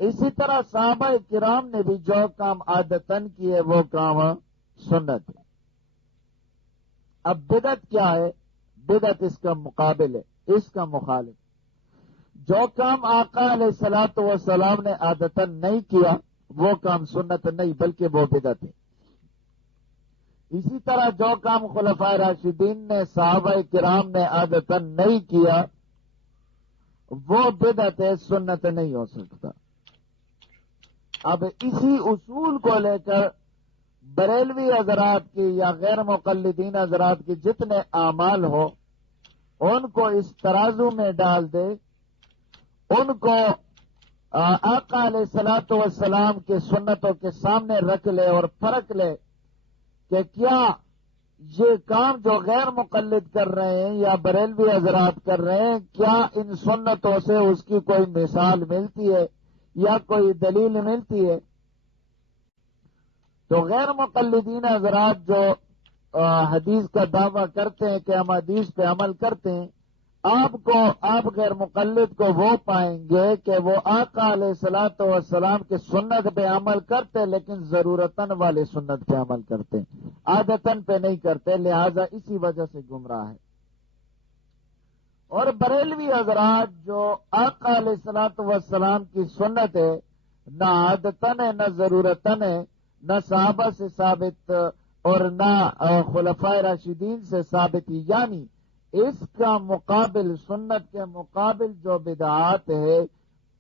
اسی طرح صحابہ کرام نے بھی جو کام عادتن کیے وہ کام سنت ہے. اب بدعت کیا ہے؟ بدعت اس کا مقابل ہے، اس کا مخالف. جو کام آقا علیہ الصلوۃ والسلام نے عادتن نہیں کیا وہ کام سنت نہیں بلکہ وہ بدعت ہے. اسی طرح جو کام خلفائے راشدین نے، صحابہ کرام نے عادتن نہیں کیا وہ بدعت ہے، سنت نہیں ہو سکتا. اب اسی اصول کو لے کر بریلوی حضرات کی یا غیر مقلدین حضرات کی جتنے اعمال ہو ان کو اس ترازو میں ڈال دے، ان کو آقا علیہ الصلوۃ والسلام کے سنتوں کے سامنے رکھ لے اور پرکھ لے کہ کیا یہ کام جو غیر مقلد کر رہے ہیں یا بریلوی حضرات کر رہے ہیں، کیا ان سنتوں سے اس کی کوئی مثال ملتی ہے یا کوئی دلیل ملتی ہے؟ تو غیر مقلدین حضرات جو حدیث کا دعویٰ کرتے ہیں کہ ہم حدیث پہ عمل کرتے ہیں، آپ غیر مقلد کو وہ پائیں گے کہ وہ آقا علیہ الصلوۃ والسلام کے سنت پہ عمل کرتے، لیکن ضرورتاً والے سنت پہ عمل کرتے، عادتاً پہ نہیں کرتے، لہذا اسی وجہ سے گمراہ ہے۔ اور بریلوی حضرات جو آقا علیہ الصلوۃ والسلام کی سنت ہے، نہ عادتاً ہے نہ ضرورتاً ہے، نہ صحابہ سے ثابت اور نہ خلفائے راشدین سے ثابت، یعنی اس کا مقابل، سنت کے مقابل جو بدعات ہے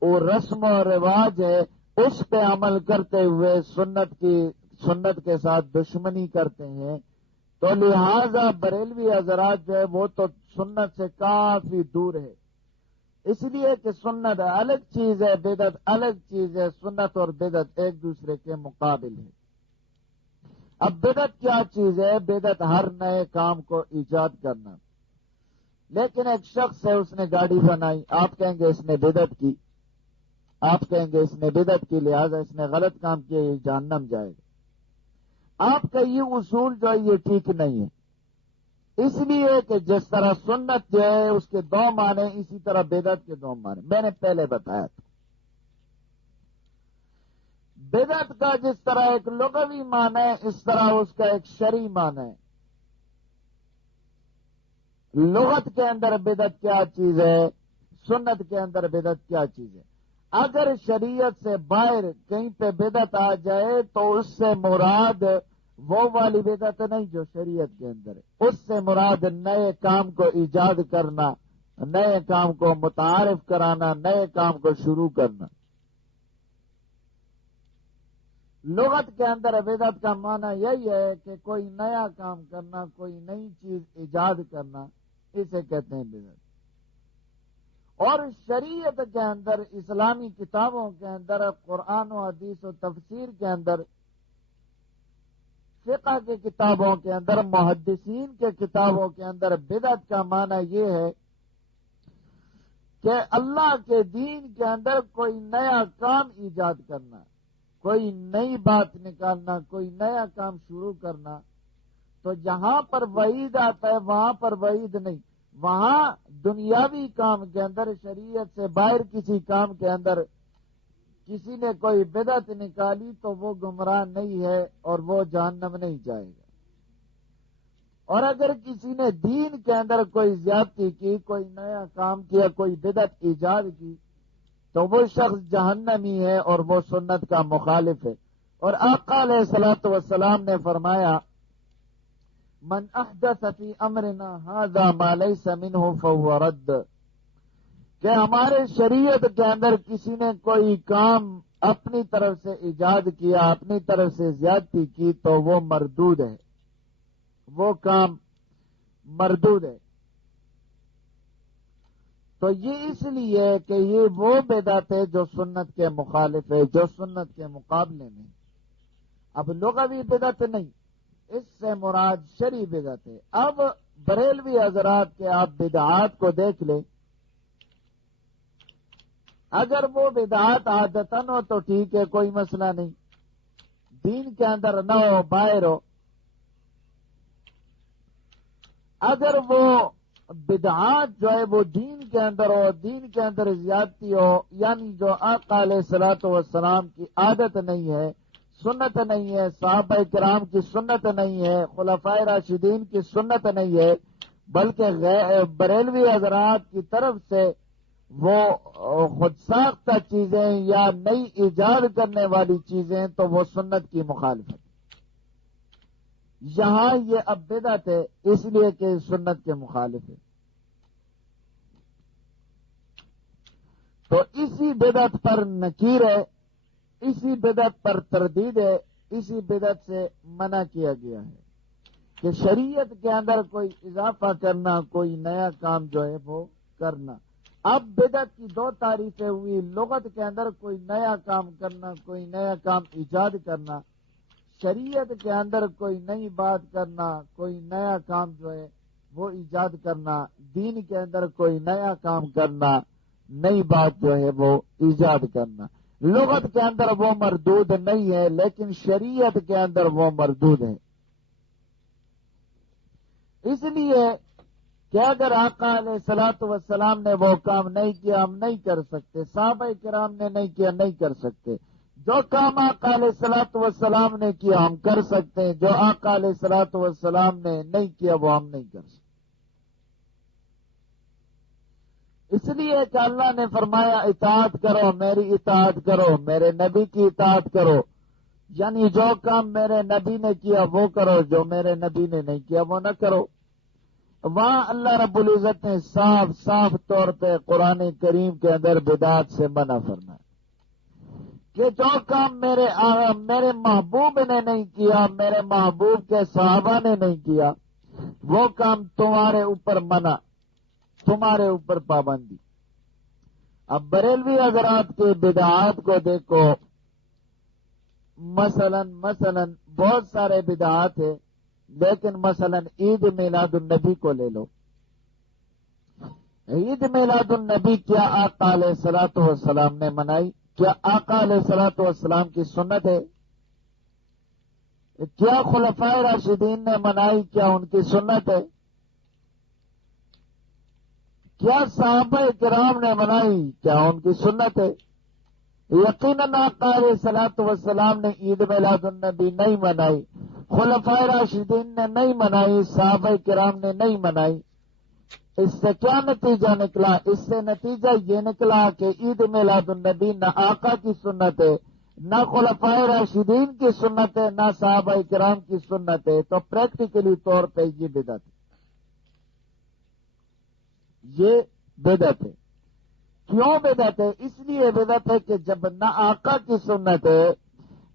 وہ رسم و رواج ہے، اس پہ عمل کرتے ہوئے سنت کے ساتھ دشمنی کرتے ہیں، تو لہذا بریلوی حضرات جو ہے وہ تو سنت سے کافی دور ہے، اس لیے کہ سنت الگ چیز ہے، بدعت الگ چیز ہے، سنت اور بدعت ایک دوسرے کے مقابل ہے۔ اب بدعت کیا چیز ہے؟ بدعت ہر نئے کام کو ایجاد کرنا۔ لیکن ایک شخص ہے، اس نے گاڑی بنائی، آپ کہیں گے اس نے بدعت کی، آپ کہیں گے اس نے بدعت کی، لہذا اس نے غلط کام کیا، یہ جہنم جائے گا۔ آپ کا یہ اصول جو ہے یہ ٹھیک نہیں ہے، اس لیے کہ جس طرح سنت جو ہے اس کے دو معنی، اسی طرح بدعت کے دو معنی میں نے پہلے بتایا تھا۔ بدعت کا جس طرح ایک لغوی معنی ہے، اس طرح اس کا ایک شرعی معنی ہے۔ لغت کے اندر بدعت کیا چیز ہے، سنت کے اندر بدعت کیا چیز ہے۔ اگر شریعت سے باہر کہیں پہ بدعت آ جائے تو اس سے مراد وہ والی بدعت نہیں جو شریعت کے اندر ہے، اس سے مراد نئے کام کو ایجاد کرنا، نئے کام کو متعارف کرانا، نئے کام کو شروع کرنا۔ لغت کے اندر بدعت کا معنی یہی ہے کہ کوئی نیا کام کرنا، کوئی نئی چیز ایجاد کرنا، اسے کہتے ہیں بدعت۔ اور شریعت کے اندر، اسلامی کتابوں کے اندر، قرآن و حدیث و تفسیر کے اندر، فقہ کی کتابوں کے اندر، محدثین کے کتابوں کے اندر بدعت کا معنی یہ ہے کہ اللہ کے دین کے اندر کوئی نیا کام ایجاد کرنا، کوئی نئی بات نکالنا، کوئی نیا کام شروع کرنا۔ تو جہاں پر وعید آتا ہے وہاں پر وعید نہیں، وہاں دنیاوی کام کے اندر، شریعت سے باہر کسی کام کے اندر کسی نے کوئی بدعت نکالی تو وہ گمراہ نہیں ہے اور وہ جہنم نہیں جائے گا۔ اور اگر کسی نے دین کے اندر کوئی زیادتی کی، کوئی نیا کام کیا، کوئی بدعت ایجاد کی، تو وہ شخص جہنمی ہے اور وہ سنت کا مخالف ہے۔ اور آقا علیہ الصلوۃ والسلام نے فرمایا، من احدث فی امرنا ھذا ما لیس منہ فہو رد، کہ ہمارے شریعت کے اندر کسی نے کوئی کام اپنی طرف سے ایجاد کیا، اپنی طرف سے زیادتی کی تو وہ مردود ہے، وہ کام مردود ہے۔ تو یہ اس لیے کہ یہ وہ بدعت ہے جو سنت کے مخالف ہے، جو سنت کے مقابلے میں۔ اب لغوی بدعت نہیں، اس سے مراد شرعی بدعت ہے۔ اب بریلوی حضرات کے آپ بدعات کو دیکھ لیں، اگر وہ بدعات عادتاً ہو تو ٹھیک ہے، کوئی مسئلہ نہیں، دین کے اندر نہ ہو، باہر ہو۔ اگر وہ بدعات جو ہے وہ دین کے اندر ہو، دین کے اندر زیادتی ہو، یعنی جو آقا علیہ الصلوۃ والسلام کی عادت نہیں ہے، سنت نہیں ہے، صحابہ کرام کی سنت نہیں ہے، خلفائے راشدین کی سنت نہیں ہے، بلکہ بریلوی حضرات کی طرف سے وہ خود ساختہ چیزیں یا نئی ایجاد کرنے والی چیزیں، تو وہ سنت کی مخالفت۔ یہاں یہ اب بدعت ہے اس لیے کہ سنت کے مخالف ہے، تو اسی بدعت پر نکیر ہے، اسی بدعت پر تردید ہے، اسی بدعت سے منع کیا گیا ہے کہ شریعت کے اندر کوئی اضافہ کرنا، کوئی نیا کام جو ہے وہ کرنا۔ اب بدعت کی دو تعریفیں ہوئی، لغت کے اندر کوئی نیا کام کرنا، کوئی نیا کام ایجاد کرنا، شریعت کے اندر کوئی نئی بات کرنا، کوئی نیا کام جو ہے وہ ایجاد کرنا، دین کے اندر کوئی نیا کام کرنا، نئی بات جو ہے وہ ایجاد کرنا۔ لغت کے اندر وہ مردود نہیں ہے، لیکن شریعت کے اندر وہ مردود ہے۔ اس لیے کہ اگر آقا علیہ الصلوۃ والسلام نے وہ کام نہیں کیا، ہم نہیں کر سکتے، صحابہ کرام نے نہیں کیا، نہیں کر سکتے۔ جو کام آقا علیہ الصلوۃ والسلام نے کیا ہم کر سکتے ہیں، جو آقا علیہ الصلوۃ والسلام نے نہیں کیا وہ ہم نہیں کر سکتے۔ اس لیے کہ اللہ نے فرمایا اطاعت کرو، میری اطاعت کرو، میرے نبی کی اطاعت کرو، یعنی جو کام میرے نبی نے کیا وہ کرو، جو میرے نبی نے نہیں کیا وہ نہ کرو۔ وہاں اللہ رب العزت نے صاف صاف طور پہ قرآن کریم کے اندر بدعت سے منع فرمایا کہ جو کام میرے محبوب نے نہیں کیا، میرے محبوب کے صحابہ نے نہیں کیا، وہ کام تمہارے اوپر منع، تمہارے اوپر پابندی۔ اب بریلوی حضرات کے بدعات کو دیکھو، مثلا بہت سارے بدعات ہیں، لیکن مثلا عید میلاد النبی کو لے لو۔ عید میلاد النبی کیا آقا علیہ الصلوۃ والسلام نے منائی؟ کیا آقا علیہ الصلوۃ والسلام کی سنت ہے؟ کیا خلفائے راشدین نے منائی؟ کیا ان کی سنت ہے؟ کیا صحابہ کرام نے منائی؟ کیا ان کی سنت ہے؟ یقیناً آقا علیہ الصلوۃ والسلام نے عید میلاد النبی نہیں منائی، خلفائے راشدین نے نہیں منائی، صحابہ کرام نے نہیں منائی۔ اس سے کیا نتیجہ نکلا؟ اس سے نتیجہ یہ نکلا کہ عید میلاد النبی نہ آقا کی سنت ہے، نہ خلفائے راشدین کی سنت ہے، نہ صحابہ کرام کی سنت ہے، تو پریکٹیکلی طور پہ یہ بدعت ہے، یہ بدعت ہے۔ کیوں بدعت ہے؟ اس لیے بدعت ہے کہ جب نہ آقا کی سنت ہے،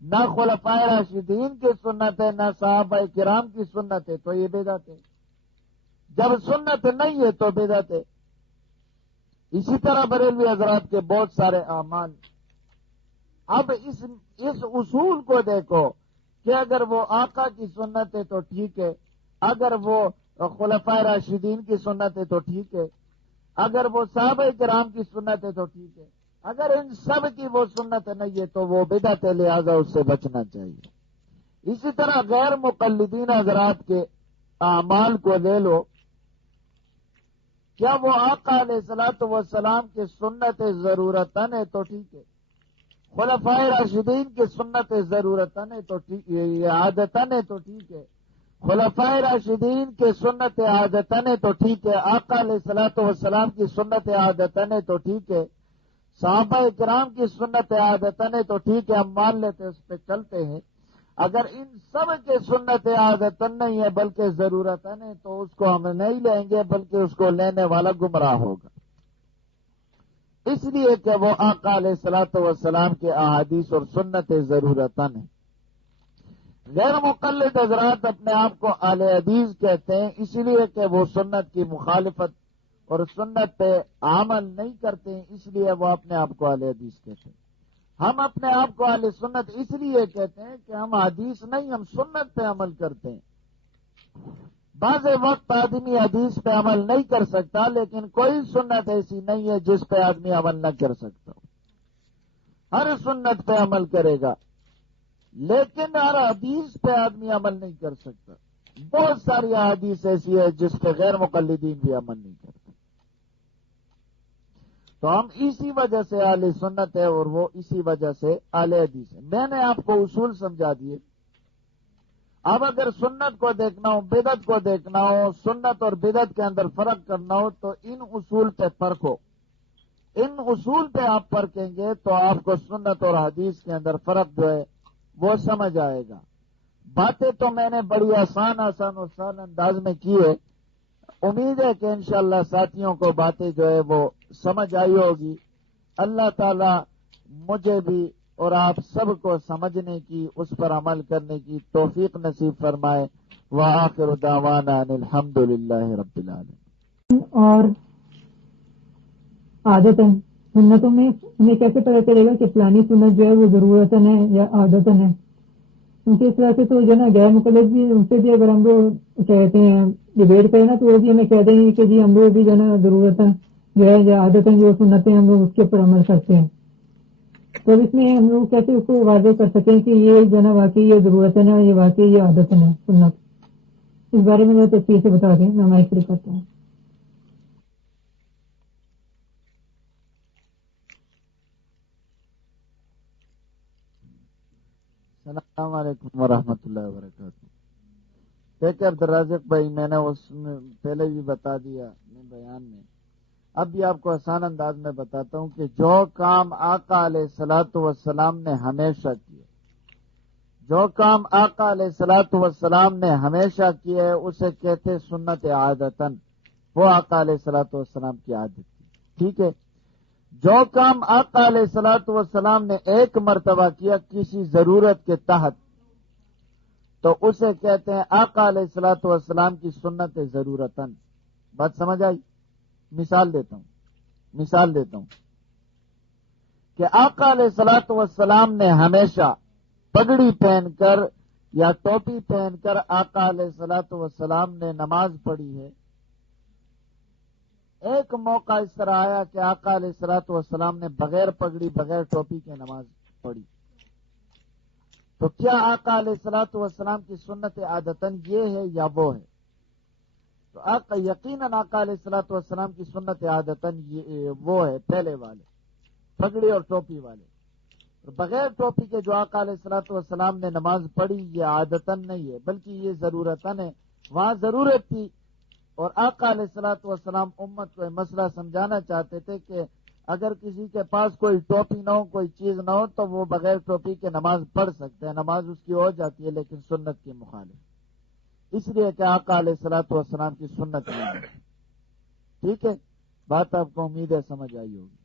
نہ خلفائے راشدین کی سنت ہے، نہ صحابہ کرام کی سنت ہے، تو یہ بدعت ہے۔ جب سنت نہیں ہے تو بدعت ہے۔ اسی طرح بریلوی حضرات کے بہت سارے اعمال۔ اب اس اصول کو دیکھو کہ اگر وہ آقا کی سنت ہے تو ٹھیک ہے، اگر وہ خلفائے راشدین کی سنت ہے تو ٹھیک ہے، اگر وہ صحابہ کرام کی سنت ہے تو ٹھیک ہے، اگر ان سب کی وہ سنت نہیں ہے تو وہ بدعت ہے، لہذا اس سے بچنا چاہیے۔ اسی طرح غیر مقلدین حضرات کے اعمال کو لے لو، کیا وہ آقا علیہ الصلوۃ والسلام کی سنت ضرورتاً ہے تو ٹھیک ہے، خلفائے راشدین کی سنت ضرورتاً ہے تو ٹھیک ہے، عادتاً ہے تو ٹھیک ہے، خلفائے راشدین کی سنت عادتاً ہے تو ٹھیک ہے، آقا علیہ الصلوۃ والسلام کی سنت عادتاً ہے تو ٹھیک ہے، صحابہ کرام کی سنت عادتاً ہے تو ٹھیک ہے، ہم مان لیتے اس پہ چلتے ہیں۔ اگر ان سب کے سنت عادتاً نہیں ہے بلکہ ضرورتاً ہے تو اس کو ہم نہیں لیں گے، بلکہ اس کو لینے والا گمراہ ہوگا، اس لیے کہ وہ آقا علیہ الصلوۃ والسلام کے احادیث اور سنت ضرورتاً ہے۔ غیر مقلد حضرات اپنے آپ کو اہل حدیث کہتے ہیں، اس لیے کہ وہ سنت کی مخالفت اور سنت پہ عمل نہیں کرتے ہیں، اس لیے وہ اپنے آپ کو اہل حدیث کہتے ہیں۔ ہم اپنے آپ کو اہل سنت اس لیے کہتے ہیں کہ ہم حدیث نہیں، ہم سنت پہ عمل کرتے ہیں۔ بعض وقت آدمی حدیث پہ عمل نہیں کر سکتا، لیکن کوئی سنت ایسی نہیں ہے جس پہ آدمی عمل نہ کر سکتا، ہر سنت پہ عمل کرے گا، لیکن ہر حدیث پہ آدمی عمل نہیں کر سکتا۔ بہت ساری حدیث ایسی ہے جس پہ غیر مقلدین بھی عمل نہیں کرتے، تو ہم اسی وجہ سے اہل سنت ہے اور وہ اسی وجہ سے اہل حدیث ہے۔ میں نے آپ کو اصول سمجھا دیے۔ اب اگر سنت کو دیکھنا ہو، بدعت کو دیکھنا ہو، سنت اور بدعت کے اندر فرق کرنا ہو تو ان اصول پہ پرکھو، ان اصول پہ آپ پرکھیں گے تو آپ کو سنت اور حدیث کے اندر فرق جو ہے وہ سمجھ آئے گا۔ باتیں تو میں نے بڑی آسان اور سال انداز میں کی ہے، امید ہے کہ انشاءاللہ ساتھیوں کو باتیں جو ہے وہ سمجھ آئی ہوگی۔ اللہ تعالی مجھے بھی اور آپ سب کو سمجھنے کی، اس پر عمل کرنے کی توفیق نصیب فرمائے۔ وآخر دعوانا ان الحمد للہ رب العالمین۔ اور عادتاً سنتوں میں ہمیں کیسے پتہ چلے گا کہ فلانی سنت جو ہے وہ ضرورتاً ہے یا عادتاً ہے؟ کیونکہ اس طرح سے تو جو ہے نا غیر مقلد بھی ان سے بھی اگر ہم لوگ کہتے ہیں ڈبیٹ کریں نا تو وہ بھی ہمیں کہہ دیں گے کہ جی ہم لوگ بھی جو ہے نا ضرورتاً جو ہے یا عادتاً جو سنتیں ہم لوگ اس کے اوپر عمل کرتے ہیں۔ تو اب اس میں ہم لوگ کیسے اس کو واضح کر سکیں کہ یہ جو ہے نا واقعی یہ ضرورت ہے، یہ واقعی یہ عادت ہے سنت، اس بارے میں جو تفصیل سے بتا دیں، میں مائک شروع کرتا ہوں۔ السلام علیکم ورحمۃ اللہ وبرکاتہ۔ دیکھیں عبدالرازق بھائی، میں نے اس میں پہلے بھی بتا دیا اپنے بیان میں، اب بھی آپ کو آسان انداز میں بتاتا ہوں کہ جو کام آقا علیہ الصلوۃ والسلام نے ہمیشہ کیے، جو کام آقا علیہ الصلوۃ والسلام نے ہمیشہ کیے ہے اسے کہتے سنت عادتن، وہ آقا علیہ الصلوۃ والسلام کی عادت تھی، ٹھیک ہے۔ جو کام آقا علیہ الصلوۃ والسلام نے ایک مرتبہ کیا کسی ضرورت کے تحت، تو اسے کہتے ہیں آقا علیہ الصلوۃ والسلام کی سنت ضرورتن۔ بات سمجھ آئی؟ مثال دیتا ہوں کہ آقا علیہ الصلوۃ والسلام نے ہمیشہ پگڑی پہن کر یا ٹوپی پہن کر آقا علیہ الصلوۃ والسلام نے نماز پڑھی ہے۔ ایک موقع اس طرح آیا کہ آقا علیہ الصلوۃ والسلام نے بغیر پگڑی بغیر ٹوپی کے نماز پڑھی، تو کیا آقا علیہ الصلوۃ والسلام کی سنت عادتن یہ ہے یا وہ ہے؟ تو آقا یقیناً آقا علیہ الصلوۃ والسلام کی سنت عادتن وہ ہے، پہلے والے پگڑی اور ٹوپی والے۔ بغیر ٹوپی کے جو آقا علیہ الصلوۃ والسلام نے نماز پڑھی یہ عادتن نہیں ہے بلکہ یہ ضرورتن ہے، وہاں ضرورت تھی، اور آقا علیہ الصلوۃ والسلام امت کو یہ مسئلہ سمجھانا چاہتے تھے کہ اگر کسی کے پاس کوئی ٹوپی نہ ہو، کوئی چیز نہ ہو، تو وہ بغیر ٹوپی کے نماز پڑھ سکتے ہیں، نماز اس کی ہو جاتی ہے، لیکن سنت کی مخالف، اس لیے کہ آقا علیہ الصلوۃ والسلام کی سنت نہیں ہے۔ ٹھیک ہے، بات آپ کو امید ہے سمجھ آئی ہوگی۔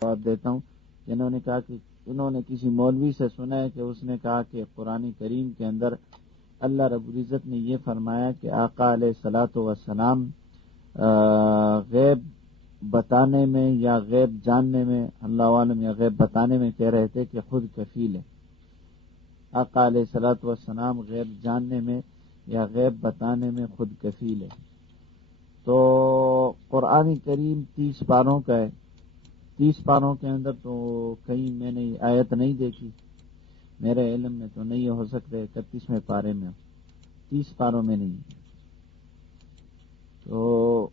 جواب دیتا ہوں، انہوں نے کہا کہ انہوں نے کسی مولوی سے سنا ہے کہ اس نے کہا کہ قرآن کریم کے اندر اللہ رب العزت نے یہ فرمایا کہ آقا علیہ الصلوۃ والسلام غیب بتانے میں یا غیب جاننے میں، اللہ عالم، یا غیب بتانے میں کہہ رہے تھے کہ خود کفیل ہے۔ آقا علیہ الصلوۃ والسلام غیب جاننے میں یا غیب بتانے میں خود کفیل ہے۔ تو قرآن کریم 30 پاروں کا ہے، 30 پاروں کے اندر تو کہیں میں نے آیت نہیں دیکھی، میرے علم میں تو نہیں ہو سکتے 31ویں پارے میں، 30 پاروں میں نہیں، تو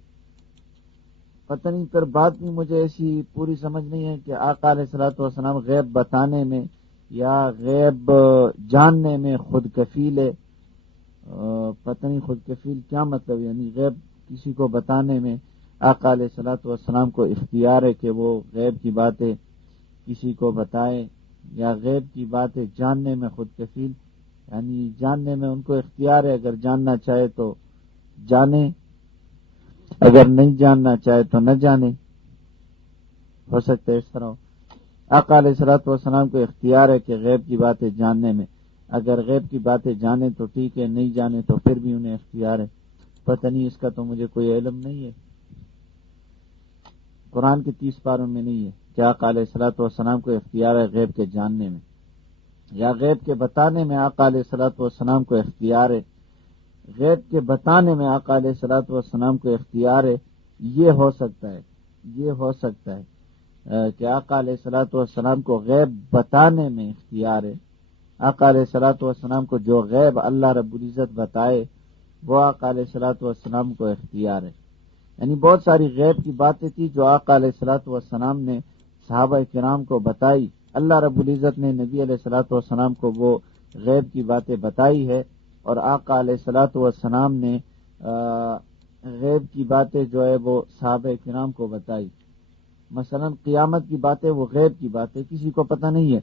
پتہ نہیں، پھر بات بھی مجھے ایسی پوری سمجھ نہیں ہے کہ آقا علیہ الصلوۃ والسلام غیب بتانے میں یا غیب جاننے میں خود کفیل ہے۔ پتہ نہیں خود کفیل کیا مطلب، یعنی غیب کسی کو بتانے میں آقا علیہ الصلوۃ والسلام کو اختیار ہے کہ وہ غیب کی باتیں کسی کو بتائے، یا غیب کی باتیں جاننے میں خود کفیل، یعنی جاننے میں ان کو اختیار ہے، اگر جاننا چاہے تو جانے، اگر نہیں جاننا چاہے تو نہ جانے، ہو سکتا ہے اس طرح ہو۔ آقا علیہ الصلوۃ والسلام کو اختیار ہے کہ غیب کی باتیں جاننے میں، اگر غیب کی باتیں جانے تو ٹھیک ہے، نہیں جانے تو پھر بھی انہیں اختیار ہے۔ پتہ نہیں، اس کا تو مجھے کوئی علم نہیں ہے، قرآن کے 30 پاروں میں نہیں ہے کہ آقا علیہ الصلوۃ والسلام کو اختیار ہے غیب کے جاننے میں یا غیب کے بتانے میں آقا علیہ الصلوۃ والسلام کو اختیار ہے، غیب کے بتانے میں آقا علیہ الصلوۃ والسلام کو اختیار ہے۔ یہ ہو سکتا ہے کہ آقا علیہ الصلوۃ والسلام کو غیب بتانے میں اختیار ہے، آقا علیہ الصلوۃ والسلام کو جو غیب اللہ رب العزت بتائے وہ آقا علیہ الصلوۃ والسلام کو اختیار ہے۔ یعنی بہت ساری غیب کی باتیں تھی جو آقا علیہ الصلوۃ والسلام نے صحابہ کرام کو بتائی، اللہ رب العزت نے نبی علیہ الصلوۃ والسلام کو وہ غیب کی باتیں بتائی ہے، اور آقا علیہ الصلوۃ والسلام نے غیب کی باتیں جو ہے وہ صحابہ کرام کو بتائی۔ مثلا قیامت کی باتیں وہ غیب کی باتیں کسی کو پتہ نہیں ہے،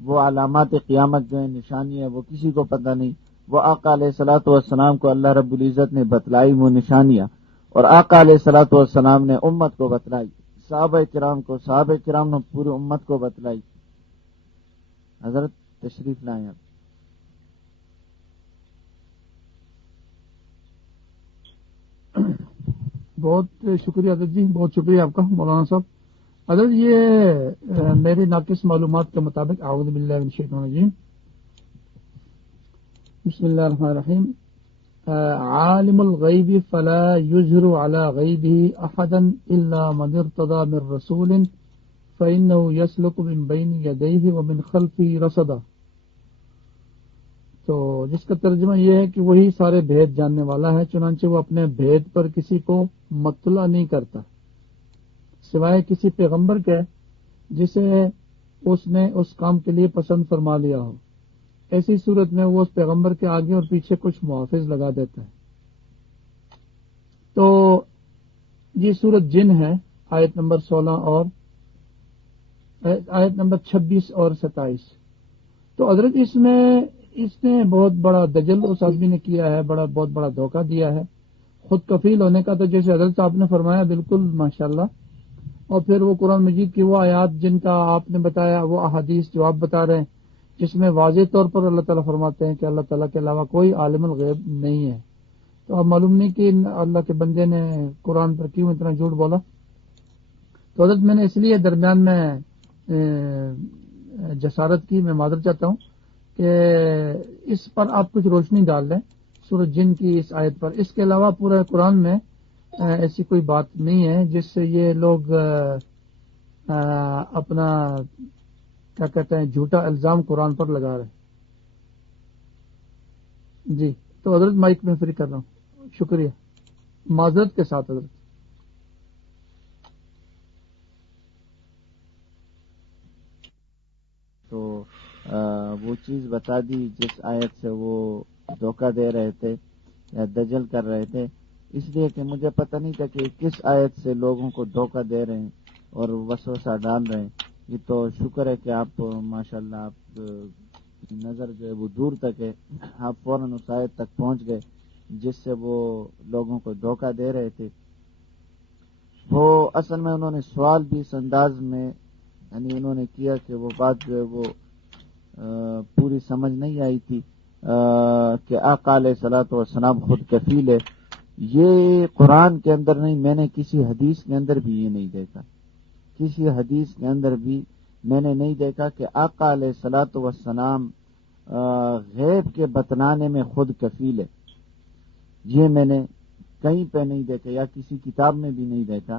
وہ علامات قیامت جو ہے نشانی ہے وہ کسی کو پتہ نہیں، وہ آقا علیہ الصلوۃ والسلام کو اللہ رب العزت نے بتلائی وہ نشانیاں، اور آقا علیہ الصلوۃ والسلام نے امت کو بتلائی، صحابہ کرام نے پوری امت کو بتلائی۔ حضرت تشریف لائیں آپ۔ بہت شکریہ حضرت جی، بہت شکریہ آپ کا مولانا صاحب۔ حضرت یہ میری ناقص معلومات کے مطابق، اعوذ باللہ من الشیطان الرجیم، بسم اللہ الرحمن الرحیم، عالم الغیب فلا یظہر علی غیبہ احدا الا من ارتضی من رسول فإنه يسلك من بین یدیہ ومن خلفہ رصدا. تو جس کا ترجمہ یہ ہے کہ وہی سارے بھید جاننے والا ہے، چنانچہ وہ اپنے بھید پر کسی کو مطلع نہیں کرتا سوائے کسی پیغمبر کے جسے اس نے اس کام کے لیے پسند فرما لیا ہو. ایسی صورت میں وہ اس پیغمبر کے آگے اور پیچھے کچھ محافظ لگا دیتا ہے. تو یہ سورت جن ہے، آیت نمبر 16 اور آیت نمبر 26 اور 27. تو حضرت اس نے بہت بڑا دجل اس آدمی نے کیا ہے، بہت بڑا دھوکہ دیا ہے. خود کفیل ہونے کا تو جیسے حضرت صاحب نے فرمایا بالکل ماشاءاللہ. اور پھر وہ قرآن مجید کی وہ آیات جن کا آپ نے بتایا، وہ احادیث جو آپ بتا رہے ہیں، جس میں واضح طور پر اللہ تعالیٰ فرماتے ہیں کہ اللہ تعالیٰ کے علاوہ کوئی عالم الغیب نہیں ہے. تو اب معلوم نہیں کہ اللہ کے بندے نے قرآن پر کیوں اتنا جھوٹ بولا. تو حضرت میں نے اس لیے درمیان میں جسارت کی، میں معذرت چاہتا ہوں کہ اس پر آپ کچھ روشنی ڈال دیں سورۃ جن کی اس آیت پر. اس کے علاوہ پورے قرآن میں ایسی کوئی بات نہیں ہے جس سے یہ لوگ اپنا کیا کہتے ہیں جھوٹا الزام قرآن پر لگا رہے. جی تو حضرت مائک میں فری کر رہا ہوں. شکریہ، معذرت کے ساتھ حضرت. تو وہ چیز بتا دی جس آیت سے وہ دھوکہ دے رہے تھے یا دجل کر رہے تھے، اس لیے کہ مجھے پتہ نہیں تھا کہ کس آیت سے لوگوں کو دھوکہ دے رہے ہیں اور وسوسہ ڈال رہے ہیں. یہ تو شکر ہے کہ آپ ماشاءاللہ آپ کی نظر جو ہے وہ دور تک ہے، آپ فوراً اس آیت تک پہنچ گئے جس سے وہ لوگوں کو دھوکہ دے رہے تھے. وہ اصل میں انہوں نے سوال بھی اس انداز میں یعنی انہوں نے کیا کہ وہ بات جو ہے وہ پوری سمجھ نہیں آئی تھی کہ آقا علیہ الصلوۃ والسلام خود کفیل ہے. یہ قرآن کے اندر نہیں، میں نے کسی حدیث کے اندر بھی یہ نہیں دیکھا، کسی حدیث کے اندر بھی میں نے نہیں دیکھا کہ آقا علیہ الصلوۃ والسلام غیب کے بتلانے میں خود کفیل ہے. یہ میں نے کہیں پہ نہیں دیکھا یا کسی کتاب میں بھی نہیں دیکھا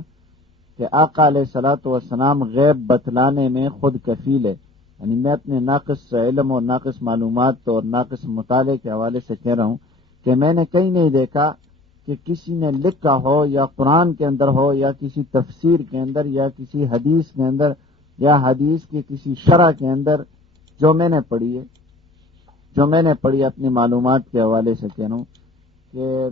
کہ آقا علیہ الصلوۃ والسلام غیب بتلانے میں خود کفیل ہے. یعنی میں اپنے ناقص علم اور ناقص معلومات اور ناقص مطالعے کے حوالے سے کہہ رہا ہوں کہ میں نے کہیں نہیں دیکھا کہ کسی نے لکھا ہو یا قرآن کے اندر ہو یا کسی تفسیر کے اندر یا کسی حدیث کے اندر یا حدیث کے کسی شرح کے اندر جو میں نے پڑھی اپنی معلومات کے حوالے سے کہہ رہا ہوں کہ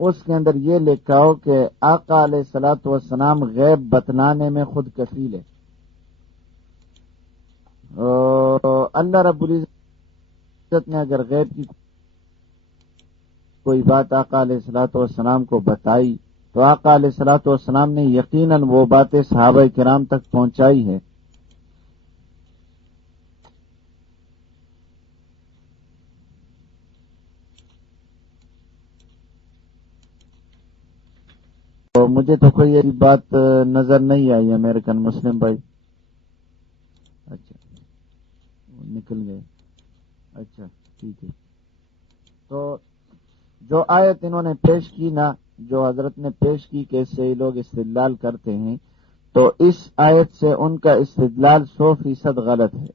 اس کے اندر یہ لکھا ہو کہ آقا علیہ الصلوۃ والسلام غیب بتلانے میں خود کفیل ہے. اللہ رب العزت نے اگر غیب کی کوئی بات آقا علیہ الصلوۃ والسلام کو بتائی تو آقا علیہ الصلوۃ والسلام نے یقیناً وہ باتیں صحابہ کرام تک پہنچائی ہے. تو مجھے تو کوئی ایسی بات نظر نہیں آئی امریکن مسلم بھائی. اچھا نکل گئے. اچھا ٹھیک ہے. تو جو آیت انہوں نے پیش کی نا، جو حضرت نے پیش کی کہ اس سے یہ لوگ استدلال کرتے ہیں، تو اس آیت سے ان کا استدلال 100% غلط ہے.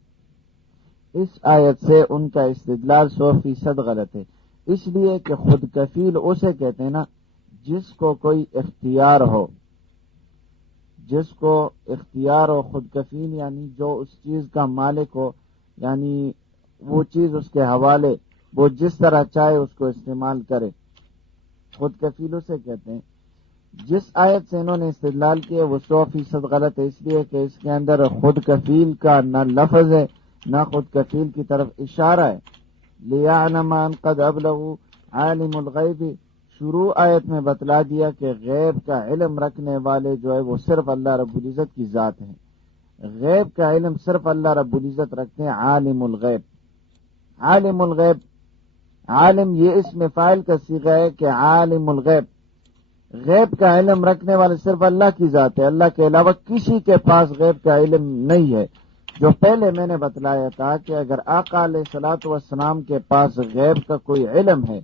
اس آیت سے ان کا استدلال 100% غلط ہے. اس لیے کہ خود کفیل اسے کہتے ہیں نا جس کو کوئی اختیار ہو، خود کفیل یعنی جو اس چیز کا مالک ہو، یعنی وہ چیز اس کے حوالے، وہ جس طرح چاہے اس کو استعمال کرے. خود کفیل اسے کہتے ہیں. جس آیت سے انہوں نے استدلال کیا وہ 100% غلط ہے، اس لیے کہ اس کے اندر خود کفیل کا نہ لفظ ہے نہ خود کفیل کی طرف اشارہ ہے. لِيَعْلَمَ أَنْ قَدْ أَبْلَغُوا عَالِمُ الْغَيْبِ، شروع آیت میں بتلا دیا کہ غیب کا علم رکھنے والے جو ہے وہ صرف اللہ رب العزت کی ذات ہیں. غیب کا علم صرف اللہ رب العزت رکھتے ہیں. عالم الغیب، عالم الغیب، عالم یہ اسم فاعل کا صیغہ ہے کہ عالم الغیب، غیب کا علم رکھنے والے صرف اللہ کی ذات ہے. اللہ کے علاوہ کسی کے پاس غیب کا علم نہیں ہے. جو پہلے میں نے بتلایا تھا کہ اگر آقا علیہ الصلوۃ والسلام کے پاس غیب کا کوئی علم ہے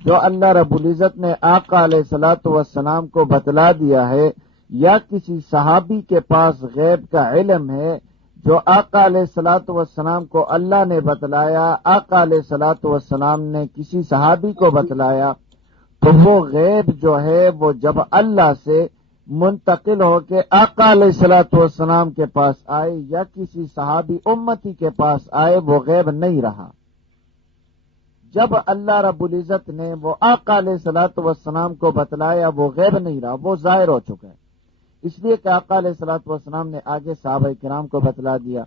جو اللہ رب العزت نے آقا علیہ الصلوۃ والسلام کو بتلا دیا ہے، یا کسی صحابی کے پاس غیب کا علم ہے جو آقا علیہ الصلوۃ والسلام کو اللہ نے بتلایا، آقا علیہ الصلوۃ والسلام نے کسی صحابی کو بتلایا، تو وہ غیب جو ہے وہ جب اللہ سے منتقل ہو کے آقا علیہ الصلوۃ والسلام کے پاس آئے یا کسی صحابی امتی کے پاس آئے، وہ غیب نہیں رہا۔ جب اللہ رب العزت نے وہ آقا علیہ الصلوۃ والسلام کو بتلایا، وہ غیب نہیں رہا، وہ ظاہر ہو چکا ہے، اس لیے کہ آقا علیہ الصلوۃ والسلام نے آگے صحابہ کرام کو بتلا دیا،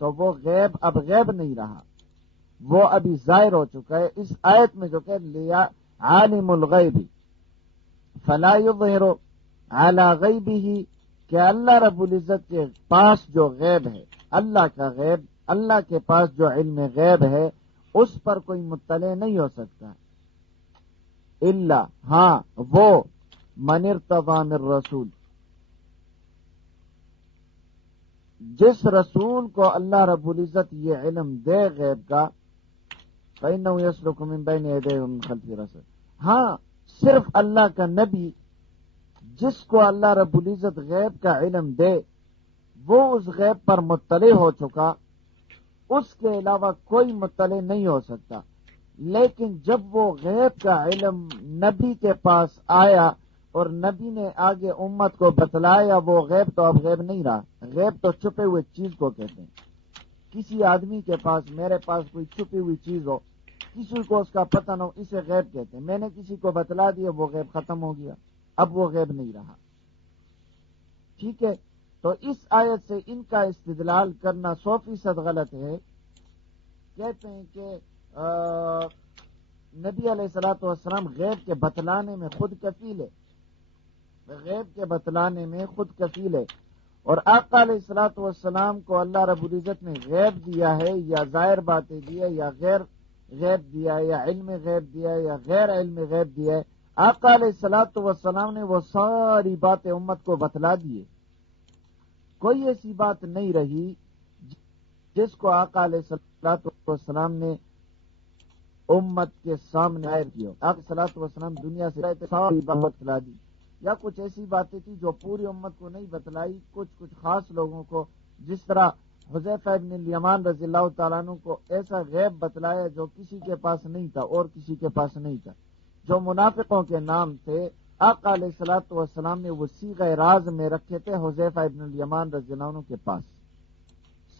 تو وہ غیب اب غیب نہیں رہا، وہ ابھی ظاہر ہو چکا ہے۔ اس آیت میں جو کہ لیا عالم الغیب فلا یظہر علی غیبہ، کہ اللہ رب العزت کے پاس جو غیب ہے، اللہ کا غیب، اللہ کے پاس جو علم غیب ہے اس پر کوئی مطلع نہیں ہو سکتا، الا ہاں وہ من ارتضی من رسول، جس رسول کو اللہ رب العزت یہ علم دے غیب کا، فإنه يسلك من بين يديه ومن خلفه رصد، ہاں صرف اللہ کا نبی جس کو اللہ رب العزت غیب کا علم دے وہ اس غیب پر مطلع ہو چکا، اس کے علاوہ کوئی مطلع نہیں ہو سکتا۔ لیکن جب وہ غیب کا علم نبی کے پاس آیا اور نبی نے آگے امت کو بتلایا، وہ غیب تو اب غیب نہیں رہا، غیب تو چھپے ہوئے چیز کو کہتے ہیں۔ کسی آدمی کے پاس، میرے پاس کوئی چھپی ہوئی چیز ہو، کسی کو اس کا پتہ نہ ہو، اسے غیب کہتے ہیں۔ میں نے کسی کو بتلا دیا، وہ غیب ختم ہو گیا، اب وہ غیب نہیں رہا، ٹھیک ہے۔ تو اس آیت سے ان کا استدلال کرنا 100% غلط ہے۔ کہتے ہیں کہ نبی علیہ الصلوۃ والسلام غیب کے بتلانے میں خود کفیل ہے، غیب کے بتلانے میں خود کفیل ہے، اور آقا علیہ الصلوۃ والسلام کو اللہ رب العزت نے غیب دیا ہے، یا ظاہر باتیں دی ہے، یا غیر غیب دیا ہے، یا علم غیب دیا ہے، یا غیر علم غیب دیا ہے۔ آقا علیہ الصلوۃ والسلام نے وہ ساری باتیں امت کو بتلا دیے، کوئی ایسی بات نہیں رہی جس کو آقا علیہ الصلوۃ والسلام نے امت کے سامنے ظاہر کیا۔ آقا علیہ الصلوۃ والسلام دنیا سے رہتے ساری بات بتلا دی، یا کچھ ایسی باتیں تھی جو پوری امت کو نہیں بتلائی، کچھ خاص لوگوں کو، جس طرح حذیفہ ابن الیمان رضی اللہ تعالیٰ عنہ کو ایسا غیب بتلایا جو کسی کے پاس نہیں تھا اور کسی کے پاس نہیں تھا۔ جو منافقوں کے نام تھے، آقا علیہ الصلوۃ والسلام نے وہ صیغہ راز میں رکھے تھے حذیفہ ابن الیمان رضی اللہ عنہ کے پاس،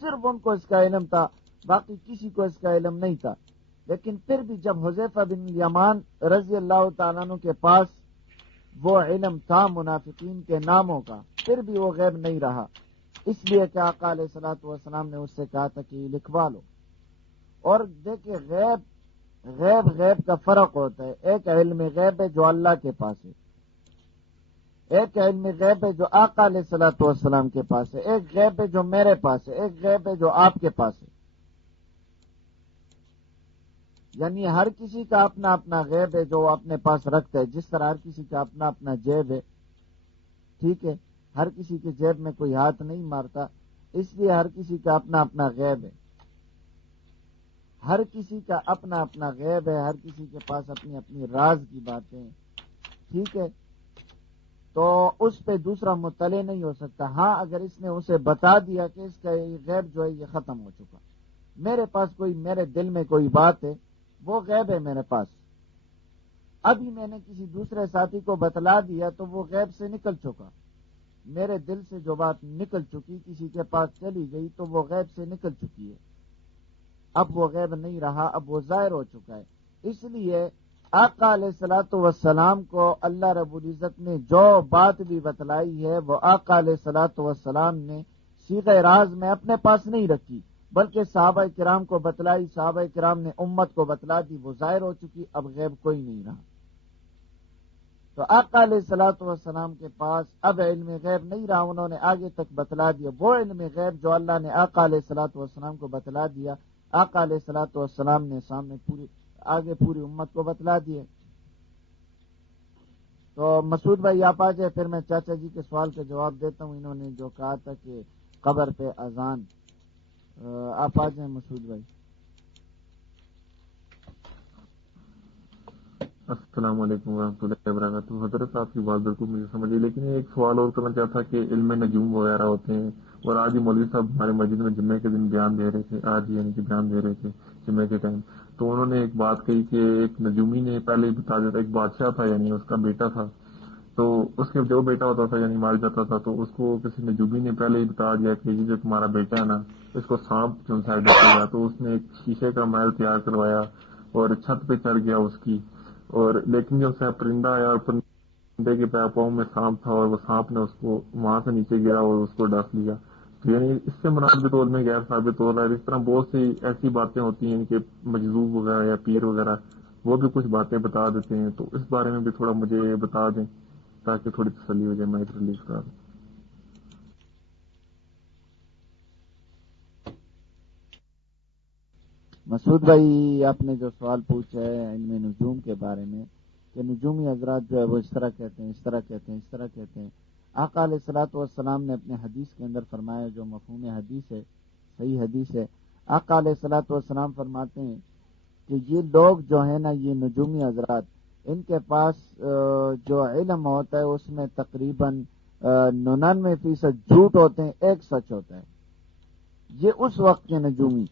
صرف ان کو اس کا علم تھا، باقی کسی کو اس کا علم نہیں تھا۔ لیکن پھر بھی جب حذیفہ بن الیمان رضی اللہ تعالیٰ عنہ کے پاس وہ علم تھا منافقین کے ناموں کا، پھر بھی وہ غیب نہیں رہا، اس لیے کہ آقا علیہ الصلوۃ والسلام نے اس سے کہا تھا کہ لکھوا لو۔ اور دیکھیں غیب کا فرق ہوتا ہے، ایک علم غیب ہے جو اللہ کے پاس ہے، ایک علم غیب ہے جو آقا علیہ الصلوۃ والسلام کے پاس ہے، ایک غیب ہے جو میرے پاس ہے، ایک غیب ہے جو آپ کے پاس ہے۔ یعنی ہر کسی کا اپنا اپنا غیب ہے جو وہ اپنے پاس رکھتا ہے، جس طرح ہر کسی کا اپنا اپنا جیب ہے، ٹھیک ہے، ہر کسی کے جیب میں کوئی ہاتھ نہیں مارتا، اس لیے ہر کسی کا اپنا اپنا غیب ہے، ہر کسی کا اپنا اپنا غیب ہے، ہر کسی کے پاس اپنی اپنی راز کی باتیں ہیں، ٹھیک ہے۔ تو اس پہ دوسرا مطلع نہیں ہو سکتا۔ ہاں اگر اس نے اسے بتا دیا کہ اس کا یہ غیب جو ہے یہ ختم ہو چکا، میرے پاس کوئی، میرے دل میں کوئی بات ہے، وہ غیب ہے میرے پاس، ابھی میں نے کسی دوسرے ساتھی کو بتلا دیا تو وہ غیب سے نکل چکا، میرے دل سے جو بات نکل چکی کسی کے پاس چلی گئی تو وہ غیب سے نکل چکی ہے، اب وہ غیب نہیں رہا، اب وہ ظاہر ہو چکا ہے۔ اس لیے آقا علیہ الصلوۃ والسلام کو اللہ رب العزت نے جو بات بھی بتلائی ہے وہ آقا علیہ الصلوۃ والسلام نے صیغہ راز میں اپنے پاس نہیں رکھی، بلکہ صحابہ کرام کو بتلائی، صحابہ کرام نے امت کو بتلا دی، وہ ظاہر ہو چکی، اب غیب کوئی نہیں رہا۔ تو آقا علیہ الصلوۃ والسلام کے پاس اب علم غیب نہیں رہا، انہوں نے آگے تک بتلا دیا وہ علم غیب جو اللہ نے آقا علیہ الصلوۃ والسلام کو بتلا دیا، آقا علیہ الصلوۃ والسلام نے سامنے پوری امت کو بتلا دیے۔ تو مسعود بھائی آپ آ جائے، پھر میں چاچا جی کے سوال کا جواب دیتا ہوں۔ انہوں نے جو کہا تھا کہ قبر پہ اذان آپ آ جائیں مسعود بھائی. السلام علیکم ورحمۃ اللہ وبرکاتہ. حضرت صاحب کی بات بالکل مجھے سمجھ لی، لیکن ایک سوال اور کرنا چاہتا کہ علم نجوم وغیرہ ہوتے ہیں، اور آج ہی مولوی صاحب ہمارے مسجد میں جمعے کے دن بیان دے رہے تھے، آج یعنی کہ بیان دے رہے تھے جمعے کے ٹائم، تو انہوں نے ایک بات کہی کہ ایک نجومی نے پہلے ہی بتا دیا تھا، ایک بادشاہ تھا یعنی اس کا بیٹا تھا، تو اس کے جو بیٹا ہوتا تھا یعنی مار جاتا تھا، تو اس کو کسی نجومی نے پہلے ہی بتا دیا کہ یہ جو تمہارا بیٹا ہے نا اس کو سانپ جو ہے ڈسے گا، تو اس نے ایک شیشے کا محل تیار کروایا اور چھت پہ چڑھ گیا اس کی، اور لیکن جو ہے پرندہ آیا اور پرندے کے پاؤں میں سانپ تھا، اور وہ سانپ نے اس کو وہاں سے نیچے گرا اور اس کو ڈس لیا. یعنی اس سے مراد کے طور میں غیر ثابت ہو رہا ہے. اس طرح بہت سی ایسی باتیں ہوتی ہیں کہ مجذوب وغیرہ یا پیر وغیرہ وہ بھی کچھ باتیں بتا دیتے ہیں، تو اس بارے میں بھی تھوڑا مجھے بتا دیں تاکہ تھوڑی تسلی ہو جائے. میں ریلیز کرا دوں. مسعود بھائی، آپ نے جو سوال پوچھا ہے علم نجوم کے بارے میں کہ نجومی حضرات جو ہے وہ اس طرح کہتے ہیں، اس طرح کہتے ہیں، اس طرح کہتے ہیں. آقا علیہ الصلوۃ والسلام نے اپنے حدیث کے اندر فرمایا، جو مفہوم حدیث ہے، صحیح حدیث ہے. آقا علیہ الصلوۃ والسلام فرماتے ہیں کہ یہ لوگ جو ہیں نا، یہ نجومی حضرات، ان کے پاس جو علم ہوتا ہے اس میں تقریباً 99% جھوٹ ہوتے ہیں، 1 سچ ہوتا ہے. یہ اس وقت کے نجومی،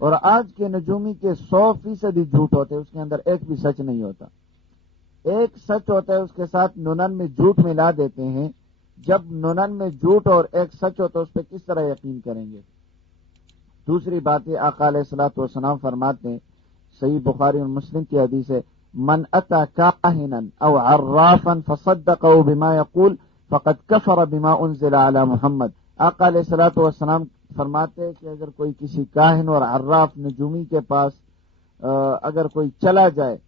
اور آج کے نجومی کے 100% ہی جھوٹ ہوتے ہیں، اس کے اندر ایک بھی سچ نہیں ہوتا. 1 سچ ہوتا ہے، اس کے ساتھ 99 جھوٹ ملا دیتے ہیں. جب 99 جھوٹ اور 1 سچ ہوتا ہے، اس پہ کس طرح یقین کریں گے؟ دوسری بات یہ، آقا علیہ الصلوۃ والسلام فرماتے ہیں، صحیح بخاری اور مسلم کی حدیث ہے، من اتی کاہنا او عرافا فصدقه بما يقول فقد كفر بما انزل على محمد. آقا علیہ الصلوۃ والسلام فرماتے ہیں کہ اگر کوئی کسی کاہن اور عراف نجومی کے پاس اگر کوئی چلا جائے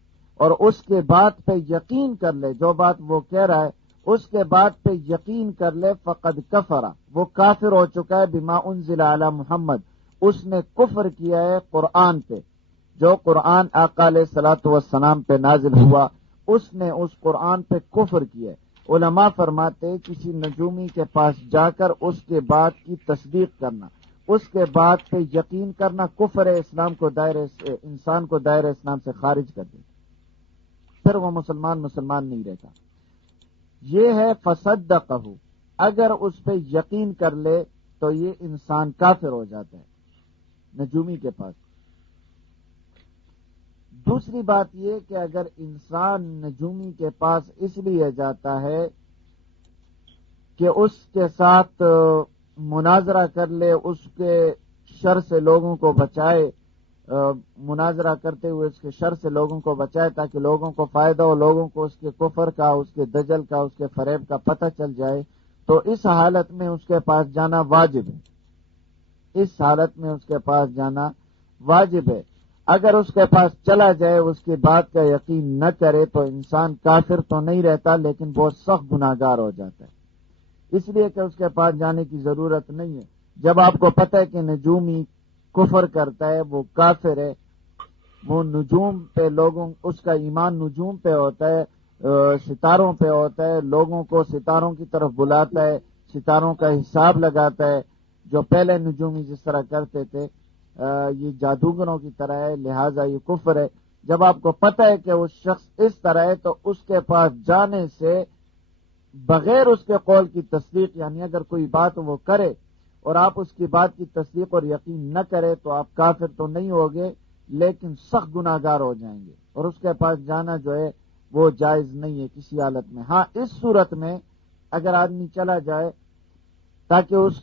اور اس کے بات پہ یقین کر لے، جو بات وہ کہہ رہا ہے اس کے بات پہ یقین کر لے، فقد کفر، وہ کافر ہو چکا ہے، بما انزل علی محمد، اس نے کفر کیا ہے قرآن پہ. جو قرآن آقا علیہ الصلوۃ والسلام پہ نازل ہوا، اس نے اس قرآن پہ کفر کیا ہے. علماء فرماتے کسی نجومی کے پاس جا کر اس کے بات کی تصدیق کرنا، اس کے بات پہ یقین کرنا کفر ہے، اسلام کو انسان کو دائرہ اسلام سے خارج کر دیتا، پھر وہ مسلمان نہیں رہتا. یہ ہے فصدقہ، اگر اس پہ یقین کر لے تو یہ انسان کافر ہو جاتا ہے نجومی کے پاس. دوسری بات یہ کہ اگر انسان نجومی کے پاس اس لیے جاتا ہے کہ اس کے ساتھ مناظرہ کر لے، اس کے شر سے لوگوں کو بچائے، مناظرہ کرتے ہوئے اس کے شر سے لوگوں کو بچائے تاکہ لوگوں کو فائدہ ہو، لوگوں کو اس کے کفر کا، اس کے دجل کا، اس کے فریب کا پتہ چل جائے، تو اس حالت میں اس کے پاس جانا واجب ہے. اس حالت میں اس کے پاس جانا واجب ہے. اگر اس کے پاس چلا جائے، اس کی بات کا یقین نہ کرے، تو انسان کافر تو نہیں رہتا لیکن بہت سخت گناہگار ہو جاتا ہے. اس لیے کہ اس کے پاس جانے کی ضرورت نہیں ہے. جب آپ کو پتہ ہے کہ نجومی کفر کرتا ہے، وہ کافر ہے، وہ نجوم پہ اس کا ایمان نجوم پہ ہوتا ہے، ستاروں پہ ہوتا ہے، لوگوں کو ستاروں کی طرف بلاتا ہے، ستاروں کا حساب لگاتا ہے. جو پہلے نجومی جس طرح کرتے تھے، یہ جادوگروں کی طرح ہے، لہذا یہ کفر ہے. جب آپ کو پتہ ہے کہ وہ شخص اس طرح ہے، تو اس کے پاس جانے سے بغیر اس کے قول کی تصدیق، یعنی اگر کوئی بات وہ کرے اور آپ اس کی بات کی تصدیق اور یقین نہ کرے تو آپ کافر تو نہیں ہوگے لیکن سخت گناہگار ہو جائیں گے، اور اس کے پاس جانا جو ہے وہ جائز نہیں ہے کسی حالت میں. ہاں، اس صورت میں اگر آدمی چلا جائے تاکہ اس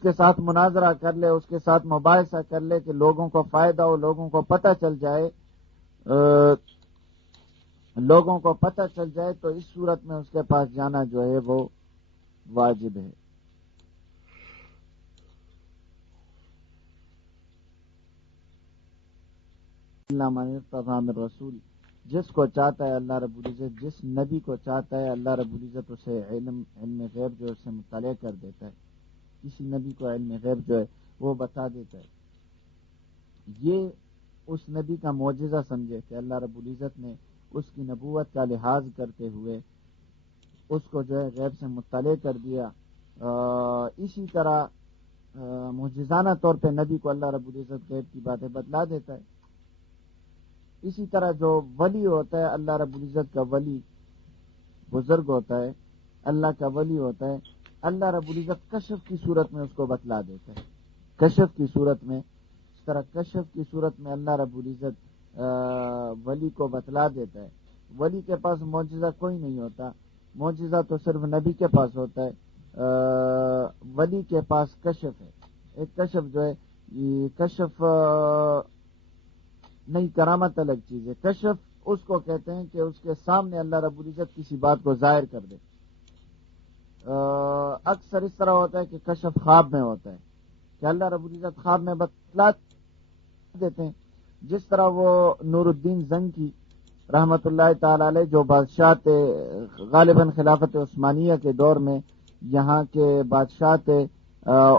کے ساتھ مناظرہ کر لے، اس کے ساتھ مباحثہ کر لے کہ لوگوں کو فائدہ ہو، لوگوں کو پتہ چل جائے، تو اس صورت میں اس کے پاس جانا جو ہے وہ واجب ہے. رسول، جس کو چاہتا ہے اللہ رب العزت، جس نبی کو چاہتا ہے اللہ رب العزت اسے علم غیب جو اسے مطلع کر دیتا ہے. کسی نبی کو علم غیب جو ہے وہ بتا دیتا ہے. یہ اس نبی کا معجزہ سمجھے کہ اللہ رب العزت نے اس کی نبوت کا لحاظ کرتے ہوئے اس کو جو ہے غیب سے مطلع کر دیا. اسی طرح معجزانہ طور پہ نبی کو اللہ رب العزت غیب کی باتیں بتلا دیتا ہے. اسی طرح جو ولی ہوتا ہے، اللہ رب العزت کا ولی بزرگ ہوتا ہے، اللہ کا ولی ہوتا ہے، اللہ رب العزت کشف کی صورت میں اس کو بتلا دیتا ہے. کشف کی صورت میں، اس طرح کشف کی صورت میں اللہ رب العزت ولی کو بتلا دیتا ہے. ولی کے پاس معجزہ کوئی نہیں ہوتا، معجزہ تو صرف نبی کے پاس ہوتا ہے. ولی کے پاس کشف ہے. ایک کشف جو ہے، یہ کشف نہیں، کرامت الگ چیز ہے. کشف اس کو کہتے ہیں کہ اس کے سامنے اللہ رب العزت کسی بات کو ظاہر کر دے. اکثر اس طرح ہوتا ہے کہ کشف خواب میں ہوتا ہے کہ اللہ رب العزت خواب میں بتلا دیتے ہیں. جس طرح وہ نور الدین زنکی رحمت اللہ تعالی علیہ جو بادشاہ تھے غالباً خلافت عثمانیہ کے دور میں، یہاں کے بادشاہ تھے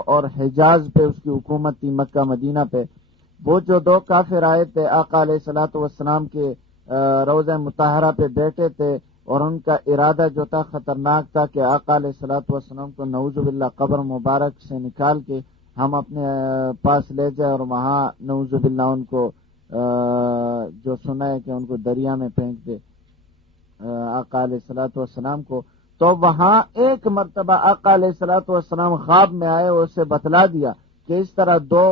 اور حجاز پہ اس کی حکومت تھی، مکہ مدینہ پہ. وہ جو دو کافر آئے تھے آقا علیہ الصلوۃ والسلام کے روضہ مطہرہ پہ بیٹھے تھے، اور ان کا ارادہ جو تھا خطرناک تھا کہ آقا علیہ الصلوۃ والسلام کو نعوذ باللہ قبر مبارک سے نکال کے ہم اپنے پاس لے جائیں اور وہاں نعوذ باللہ ان کو جو سنا ہے کہ ان کو دریا میں پھینک دے آقا علیہ الصلوۃ والسلام کو. تو وہاں ایک مرتبہ آقا علیہ الصلوۃ والسلام خواب میں آئے اور اسے بتلا دیا کہ اس طرح دو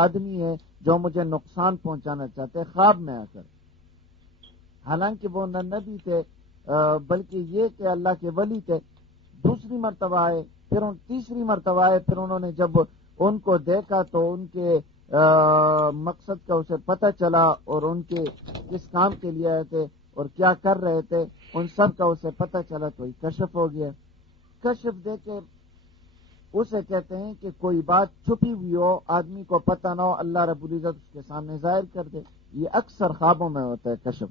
آدمی ہیں جو مجھے نقصان پہنچانا چاہتے خواب میں آ کر. حالانکہ وہ نہ نبی تھے بلکہ یہ کہ اللہ کے ولی تھے. دوسری مرتبہ آئے، پھر تیسری مرتبہ آئے، پھر انہوں نے جب ان کو دیکھا تو ان کے مقصد کا اسے پتہ چلا اور ان کے کس کام کے لیے آئے تھے اور کیا کر رہے تھے ان سب کا اسے پتہ چلا تو یہ کشف ہو گیا. کشف دے کے اسے کہتے ہیں کہ کوئی بات چھپی ہوئی ہو، آدمی کو پتہ نہ ہو، اللہ رب العزت اس کے سامنے ظاہر کر دے. یہ اکثر خوابوں میں ہوتا ہے. کشف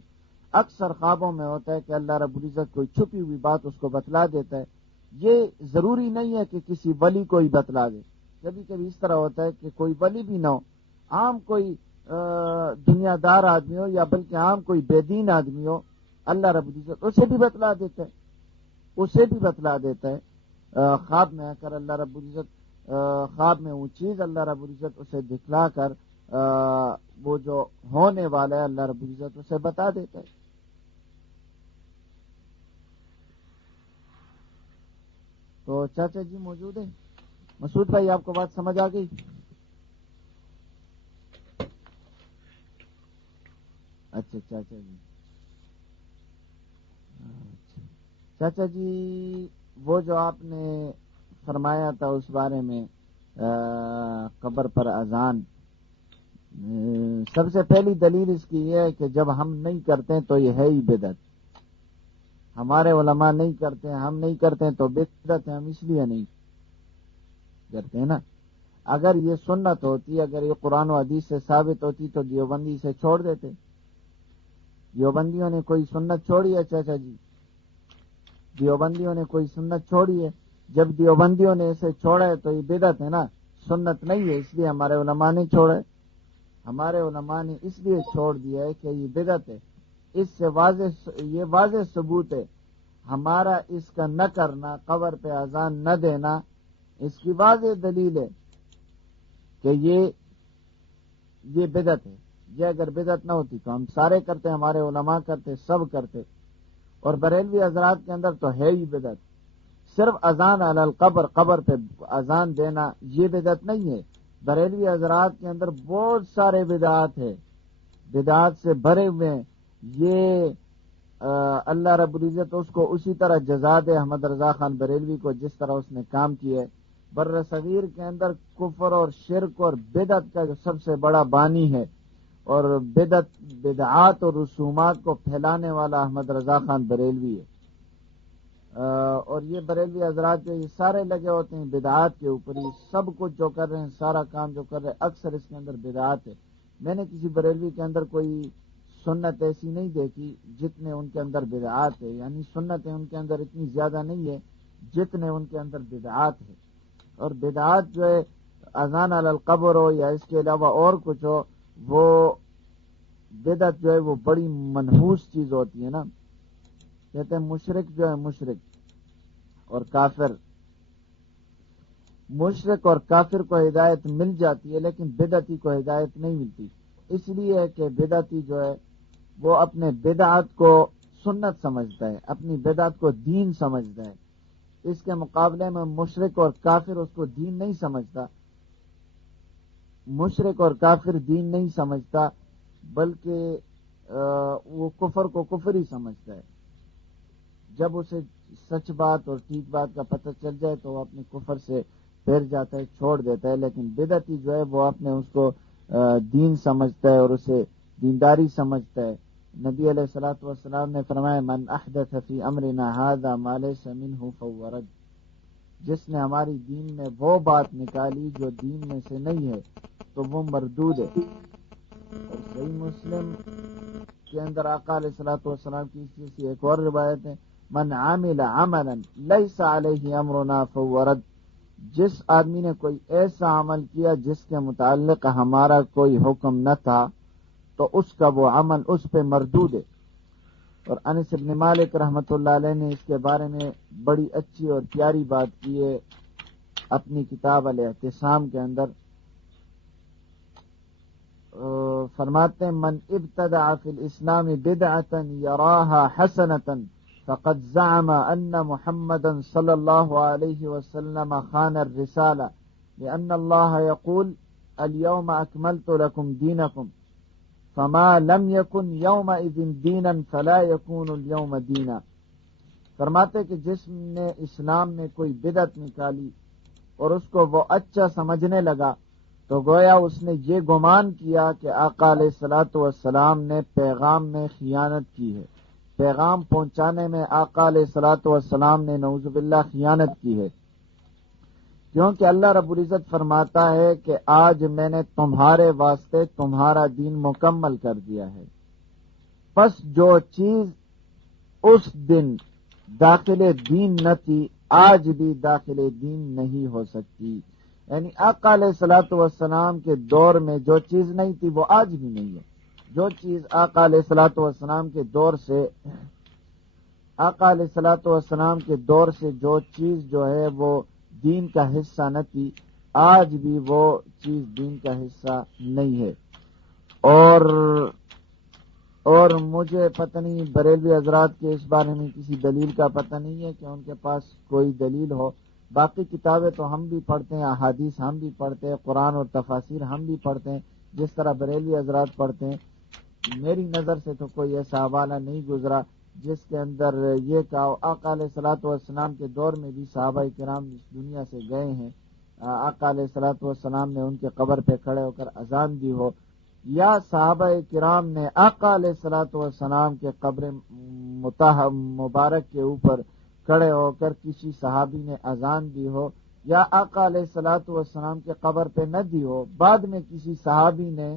اکثر خوابوں میں ہوتا ہے کہ اللہ رب العزت کوئی چھپی ہوئی بات اس کو بتلا دیتا ہے. یہ ضروری نہیں ہے کہ کسی ولی کو ہی بتلا دے. کبھی کبھی اس طرح ہوتا ہے کہ کوئی ولی بھی نہ ہو، عام کوئی دنیا دار آدمی ہو یا بلکہ عام کوئی بے دین آدمی ہو، اللہ رب العزت اسے بھی بتلا دیتا ہے، اسے بھی بتلا دیتا ہے. خواب میں آ کر اللہ رب العزت خواب میں وہ چیز اللہ رب العزت اسے دکھلا کر وہ جو ہونے والا ہے اللہ رب العزت اسے بتا دیتا ہے. تو چاچا جی موجود ہیں؟ مسعود بھائی آپ کو بات سمجھ آ گئی؟ اچھا چاچا جی، چاچا جی وہ جو آپ نے فرمایا تھا اس بارے میں قبر پر اذان، سب سے پہلی دلیل اس کی یہ ہے کہ جب ہم نہیں کرتے تو یہ ہے ہی بدعت. ہمارے علماء نہیں کرتے، ہم نہیں کرتے تو بدعت ہے، ہم اس لیے نہیں کرتے ہیں نا. اگر یہ سنت ہوتی، اگر یہ قرآن و حدیث سے ثابت ہوتی تو دیوبندی سے چھوڑ دیتے. دیوبندیوں نے کوئی سنت چھوڑی ہے چاچا جی؟ دیوبندیوں نے کوئی سنت چھوڑی ہے؟ جب دیوبندیوں نے اسے چھوڑا ہے تو یہ بدعت ہے نا، سنت نہیں ہے. اس لیے ہمارے علماء نے چھوڑا ہے. ہمارے علماء نے اس لیے چھوڑ دیا ہے کہ یہ بدعت ہے. اس سے یہ واضح ثبوت ہے. ہمارا اس کا نہ کرنا، قبر پہ اذان نہ دینا، اس کی واضح دلیل ہے کہ یہ بدعت ہے. یہ اگر بدعت نہ ہوتی تو ہم سارے کرتے، ہمارے علماء کرتے، سب کرتے. اور بریلوی حضرات کے اندر تو ہے ہی بدعت. صرف اذان علی القبر، قبر پہ اذان دینا یہ بدعت نہیں ہے. بریلوی حضرات کے اندر بہت سارے بدعات ہے، بدعات سے بھرے ہوئے ہیں. یہ اللہ رب العزت اس کو اسی طرح جزا دے احمد رضا خان بریلوی کو جس طرح اس نے کام کیے. بر صغیر کے اندر کفر اور شرک اور بدعت کا جو سب سے بڑا بانی ہے اور بدعات اور رسومات کو پھیلانے والا احمد رضا خان بریلوی ہے. اور یہ بریلوی حضرات جو یہ سارے لگے ہوتے ہیں بدعات کے اوپر ہی. سب کچھ جو کر رہے ہیں، سارا کام جو کر رہے ہیں، اکثر اس کے اندر بدعات ہے. میں نے کسی بریلوی کے اندر کوئی سنت ایسی نہیں دیکھی جتنے ان کے اندر بدعات ہے. یعنی سنتیں ان کے اندر اتنی زیادہ نہیں ہے جتنے ان کے اندر بدعات ہے. اور بدعات جو ہے اذان علی القبر ہو یا اس کے علاوہ اور کچھ ہو، وہ بدعت جو ہے وہ بڑی منحوس چیز ہوتی ہے نا. کہتے ہیں مشرک جو ہے مشرک اور کافر، مشرک اور کافر کو ہدایت مل جاتی ہے لیکن بدعتی کو ہدایت نہیں ملتی، اس لیے کہ بدعتی جو ہے وہ اپنے بدعت کو سنت سمجھتا ہے، اپنی بدعت کو دین سمجھتا ہے، اس کے مقابلے میں مشرک اور کافر اس کو دین نہیں سمجھتا، مشرک اور کافر دین نہیں سمجھتا بلکہ وہ کفر کو کفر ہی سمجھتا ہے، جب اسے سچ بات اور ٹھیک بات کا پتہ چل جائے تو وہ اپنے کفر سے پھر جاتا ہے، چھوڑ دیتا ہے، لیکن بدعتی جو ہے وہ اپنے اس کو دین سمجھتا ہے اور اسے دینداری سمجھتا ہے۔ نبی علیہ الصلوۃ والسلام نے فرمایا من احدث فی امرنا ھذا ما لیس منہ فہو رد، جس نے ہماری دین میں وہ بات نکالی جو دین میں سے نہیں ہے تو وہ مردود ہے۔ اور صحیح مسلم کے اندر آقا علیہ الصلوۃ والسلام کی اس سے ایک اور روایت ہے من عمل عملا لیس علیہ امرنا فہو رد، جس آدمی نے کوئی ایسا عمل کیا جس کے متعلق ہمارا کوئی حکم نہ تھا تو اس کا وہ عمل اس پہ مردود ہے۔ اور انس بن مالک رحمۃ اللہ علیہ نے اس کے بارے میں بڑی اچھی اور پیاری بات کی ہے اپنی کتاب الاعتصام کے اندر، فرماتے ہیں من ابتدع فی الاسلام بدعۃ یراها حسنۃ فقد زعم ان محمدا صلی اللہ علیہ وسلم خان الرسالہ لأن اللہ یقول اليوم اکملت لکم دینکم فما لم یکن یومئذ دینا فلا یکون اليوم دینا۔ فرماتے کہ جس نے اسلام میں کوئی بدعت نکالی اور اس کو وہ اچھا سمجھنے لگا تو گویا اس نے یہ گمان کیا کہ آقا علیہ الصلوۃ والسلام نے پیغام میں خیانت کی ہے، پیغام پہنچانے میں آقا علیہ الصلوۃ والسلام نے نعوذ باللہ خیانت کی ہے، کیونکہ اللہ رب العزت فرماتا ہے کہ آج میں نے تمہارے واسطے تمہارا دین مکمل کر دیا ہے، پس جو چیز اس دن داخل دین نہ تھی آج بھی داخل دین نہیں ہو سکتی، یعنی آقا علیہ الصلوۃ والسلام کے دور میں جو چیز نہیں تھی وہ آج بھی نہیں ہے، جو چیز آقا علیہ الصلوۃ والسلام کے دور سے آقا علیہ الصلوۃ والسلام کے دور سے جو چیز جو ہے وہ دین کا حصہ نہ تھی آج بھی وہ چیز دین کا حصہ نہیں ہے۔ اور مجھے پتہ نہیں بریلوی حضرات کے اس بارے میں کسی دلیل کا پتہ نہیں ہے کہ ان کے پاس کوئی دلیل ہو، باقی کتابیں تو ہم بھی پڑھتے ہیں، احادیث ہم بھی پڑھتے ہیں، قرآن اور تفاسیر ہم بھی پڑھتے ہیں جس طرح بریلوی حضرات پڑھتے ہیں، میری نظر سے تو کوئی ایسا حوالہ نہیں گزرا جس کے اندر یہ کہا آقا علیہ الصلوۃ والسلام کے دور میں بھی صحابہ کرام اس دنیا سے گئے ہیں، آقا علیہ الصلوۃ والسلام نے ان کے قبر پہ کھڑے ہو کر اذان دی ہو، یا صحابہ کرام نے آقا علیہ الصلوۃ والسلام کے قبر مبارک کے اوپر کھڑے ہو کر کسی صحابی نے اذان دی ہو، یا آقا علیہ الصلوۃ والسلام کے قبر پہ نہ دی ہو، بعد میں کسی صحابی نے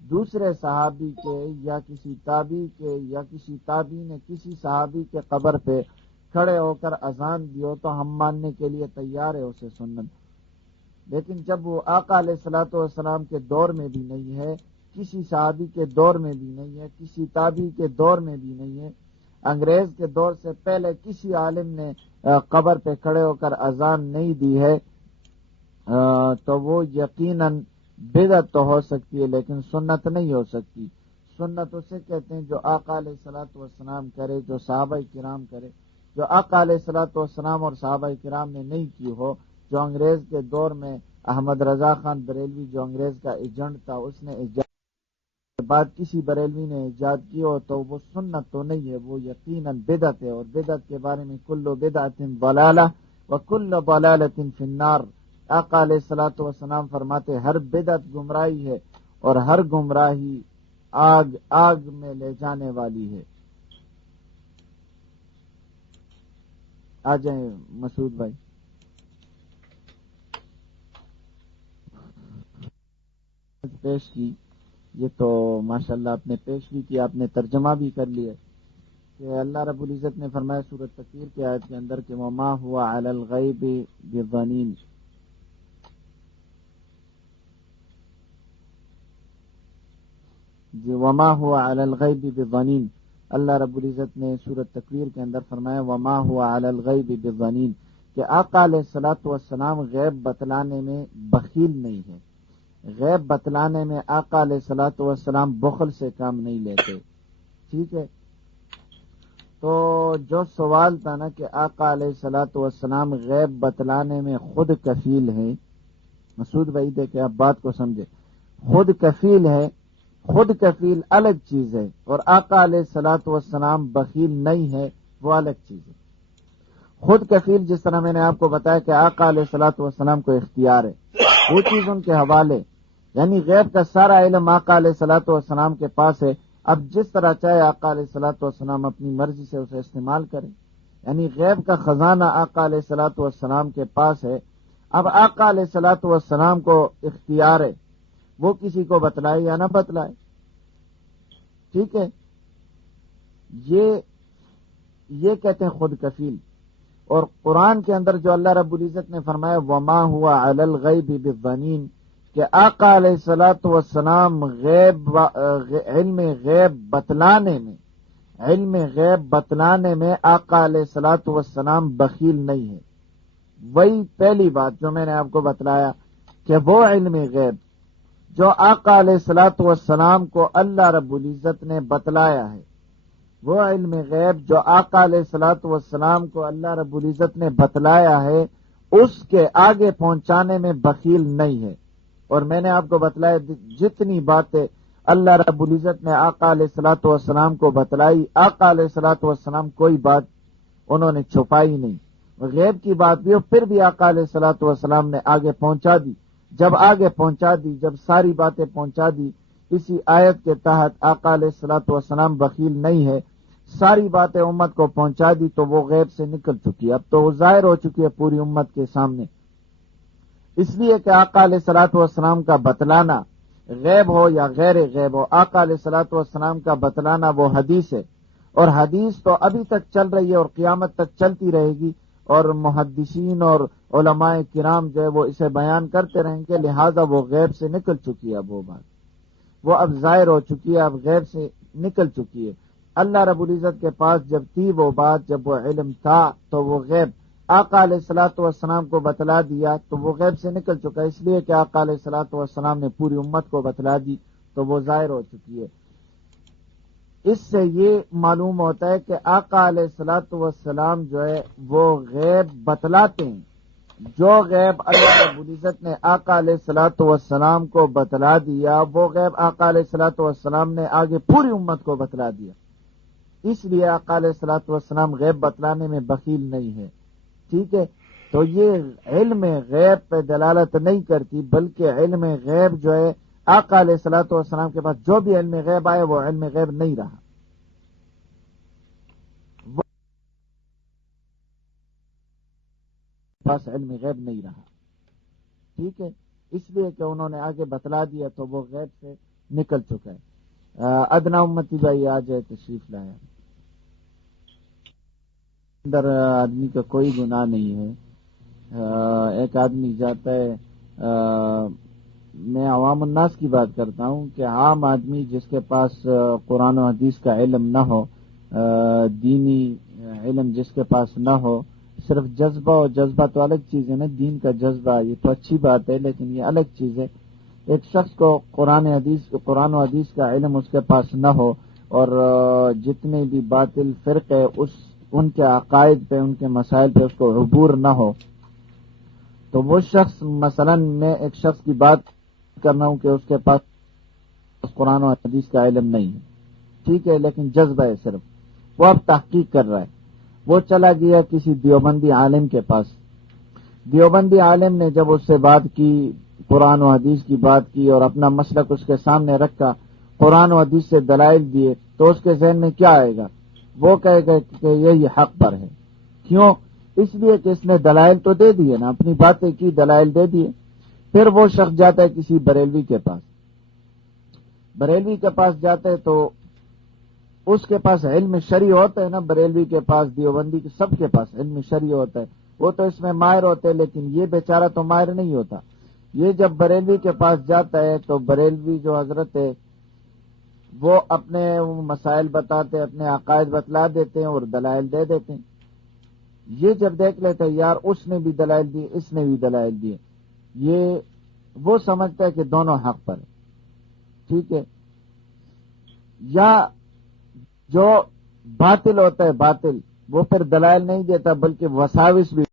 دوسرے صحابی کے یا کسی تابعی کے یا کسی تابعی نے کسی صحابی کے قبر پہ کھڑے ہو کر اذان دی ہو تو ہم ماننے کے لیے تیار ہے اسے سنت، لیکن جب وہ آقا علیہ الصلوۃ والسلام کے دور میں بھی نہیں ہے، کسی صحابی کے دور میں بھی نہیں ہے، کسی تابعی کے دور میں بھی نہیں ہے، انگریز کے دور سے پہلے کسی عالم نے قبر پہ کھڑے ہو کر اذان نہیں دی ہے تو وہ یقیناً بدعت تو ہو سکتی ہے لیکن سنت نہیں ہو سکتی۔ سنت اسے کہتے ہیں جو آقا علیہ الصلوۃ والسلام کرے، جو صحابہ کرام کرے، جو آقا علیہ الصلوۃ والسلام اور صحابہ کرام نے نہیں کی ہو، جو انگریز کے دور میں احمد رضا خان بریلوی جو انگریز کا ایجنٹ تھا اس نے ایجاد کے بعد کسی بریلوی نے ایجاد کی ہو تو وہ سنت تو نہیں ہے، وہ یقیناً بدعت ہے، اور بدعت کے بارے میں کل بدعت ضلالہ وکل ضلالۃ فی النار، آقا علیہ الصلوۃ والسلام فرماتے ہر بدعت گمراہی ہے اور ہر گمراہی آگ میں لے جانے والی ہے۔ آ جائیں مسعود بھائی۔ پیش کی یہ تو ماشاءاللہ آپ نے پیش بھی کیا، آپ نے ترجمہ بھی کر لیا کہ اللہ رب العزت نے فرمایا سورۃ تکویر کی آیت کے اندر کہ وما هو علی الغیب بضنین، وما هو علی الغیب بضنین، اللہ رب العزت نے سورۃ تکویر کے اندر فرمایا وما هو علی الغیب بضنین، کہ آقا علیہ الصلوۃ والسلام غیب بتلانے میں بخیل نہیں ہے. غیب بتلانے میں آقا علیہ الصلوۃ والسلام بخل سے کام نہیں لیتے. ٹھیک ہے. تو جو سوال تھا نا کہ آقا علیہ الصلوۃ والسلام غیب بتلانے میں خود کفیل ہیں، مسعود بھائی دیکھیں آپ بات کو سمجھے. خود کفیل ہے، خود کفیل الگ چیز ہے، اور آقا علیہ الصلوۃ والسلام بخیل نہیں ہے وہ الگ چیز ہے. خود کفیل جس طرح میں نے آپ کو بتایا کہ آقا علیہ الصلوۃ والسلام کو اختیار ہے، وہ چیز ان کے حوالے، یعنی غیب کا سارا علم آقا علیہ الصلوۃ والسلام کے پاس ہے. اب جس طرح چاہے آقا علیہ الصلوۃ والسلام اپنی مرضی سے اسے استعمال کریں، یعنی غیب کا خزانہ آقا علیہ الصلوۃ والسلام کے پاس ہے. اب آقا علیہ الصلوۃ والسلام کو اختیار ہے وہ کسی کو بتلائے یا نہ بتلائے. ٹھیک ہے. یہ کہتے ہیں خود کفیل. اور قرآن کے اندر جو اللہ رب العزت نے فرمایا وما ہوا علی الغیب بضنین، کہ آقا علیہ الصلوۃ والسلام علم غیب بتلانے میں آقا علیہ الصلوۃ والسلام بخیل نہیں ہے. وہی پہلی بات جو میں نے آپ کو بتلایا کہ وہ علم غیب جو آقا علیہ الصلوۃ والسلام کو اللہ رب العزت نے بتلایا ہے، وہ علم غیب جو آقا علیہ الصلوۃ والسلام کو اللہ رب العزت نے بتلایا ہے، اس کے آگے پہنچانے میں بخیل نہیں ہے. اور میں نے آپ کو بتلایا جتنی باتیں اللہ رب العزت نے آقا علیہ الصلوۃ والسلام کو بتلائی، آقا علیہ الصلوۃ والسلام کوئی بات انہوں نے چھپائی نہیں. غیب کی بات بھی ہو پھر بھی آقا علیہ الصلوۃ والسلام نے آگے پہنچا دی. جب آگے پہنچا دی، جب ساری باتیں پہنچا دی، اسی آیت کے تحت آقا علیہ الصلوۃ والسلام بخیل نہیں ہے، ساری باتیں امت کو پہنچا دی تو وہ غیب سے نکل چکی ہے. اب تو وہ ظاہر ہو چکی ہے پوری امت کے سامنے. اس لیے کہ آقا علیہ الصلوۃ والسلام کا بتلانا غیب ہو یا غیر غیب ہو، آقا علیہ الصلوۃ والسلام کا بتلانا وہ حدیث ہے، اور حدیث تو ابھی تک چل رہی ہے اور قیامت تک چلتی رہے گی، اور محدثین اور علماء کرام جو ہے وہ اسے بیان کرتے رہیں گے. لہذا وہ غیب سے نکل چکی ہے. اب وہ بات وہ اب ظاہر ہو چکی ہے، اب غیب سے نکل چکی ہے. اللہ رب العزت کے پاس جب تھی وہ بات، جب وہ علم تھا تو وہ غیب آقا علیہ الصلوۃ والسلام کو بتلا دیا تو وہ غیب سے نکل چکا. اس لیے کہ آقا علیہ الصلوۃ والسلام نے پوری امت کو بتلا دی تو وہ ظاہر ہو چکی ہے. اس سے یہ معلوم ہوتا ہے کہ آقا علیہ الصلوۃ والسلام جو ہے وہ غیب بتلاتے ہیں. جو غیب اللہ رب العزت نے آقا علیہ الصلوۃ والسلام کو بتلا دیا، وہ غیب آقا علیہ الصلوۃ والسلام نے آگے پوری امت کو بتلا دیا. اس لیے آقا علیہ الصلوۃ والسلام غیب بتلانے میں بخیل نہیں ہے. ٹھیک ہے. تو یہ علم غیب پہ دلالت نہیں کرتی، بلکہ علم غیب جو ہے آقا علیہ الصلوۃ والسلام کے پاس جو بھی علم غیب آئے وہ علم غیب نہیں رہا. پاس علم غیب نہیں رہا. ٹھیک ہے. اس لیے کہ انہوں نے آگے بتلا دیا تو وہ غیب سے نکل چکا ہے. ادنا امتی بھائی آ جائے، تشریف لایا. اندر آدمی کا کوئی گناہ نہیں ہے. ایک آدمی جاتا ہے، میں عوام الناس کی بات کرتا ہوں کہ عام آدمی جس کے پاس قرآن و حدیث کا علم نہ ہو، دینی علم جس کے پاس نہ ہو، صرف جذبہ، اور جذبہ تو الگ چیز ہے نا، دین کا جذبہ یہ تو اچھی بات ہے لیکن یہ الگ چیز ہے. ایک شخص کو قرآن و حدیث کا علم اس کے پاس نہ ہو، اور جتنے بھی باطل فرقے ان کے عقائد پہ، ان کے مسائل پہ اس کو عبور نہ ہو، تو وہ شخص، مثلا میں ایک شخص کی بات کر رہا ہوں کہ اس کے پاس قرآن و حدیث کا علم نہیں ہے، ٹھیک ہے، لیکن جذبہ ہے صرف، وہ اب تحقیق کر رہا ہے. وہ چلا گیا کسی دیوبندی عالم کے پاس. دیوبندی عالم نے جب اس سے بات کی، قرآن و حدیث کی بات کی اور اپنا مسلک اس کے سامنے رکھا، قرآن و حدیث سے دلائل دیے، تو اس کے ذہن میں کیا آئے گا؟ وہ کہے گا کہ یہی حق پر ہے. کیوں؟ اس لیے کہ اس نے دلائل تو دے دیے نا، اپنی باتیں کی، دلائل دے دیے. پھر وہ شخص جاتا ہے کسی بریلوی کے پاس. بریلوی کے پاس جاتا ہے تو اس کے پاس علم شرعی ہوتا ہے نا، بریلوی کے پاس، دیوبندی کے سب کے پاس علم شرعی ہوتا ہے، وہ تو اس میں ماہر ہوتے ہیں، لیکن یہ بیچارہ تو ماہر نہیں ہوتا. یہ جب بریلوی کے پاس جاتا ہے تو بریلوی جو حضرت ہے وہ اپنے مسائل بتاتے، اپنے عقائد بتلا دیتے ہیں اور دلائل دے دیتے ہیں. یہ جب دیکھ لیتا ہے یار اس نے بھی دلائل دیے اس نے بھی دلائل دیے، یہ وہ سمجھتا ہے کہ دونوں حق پر ہے، ٹھیک ہے. یا جو باطل ہوتا ہے باطل، وہ پھر دلائل نہیں دیتا بلکہ وساوس بھی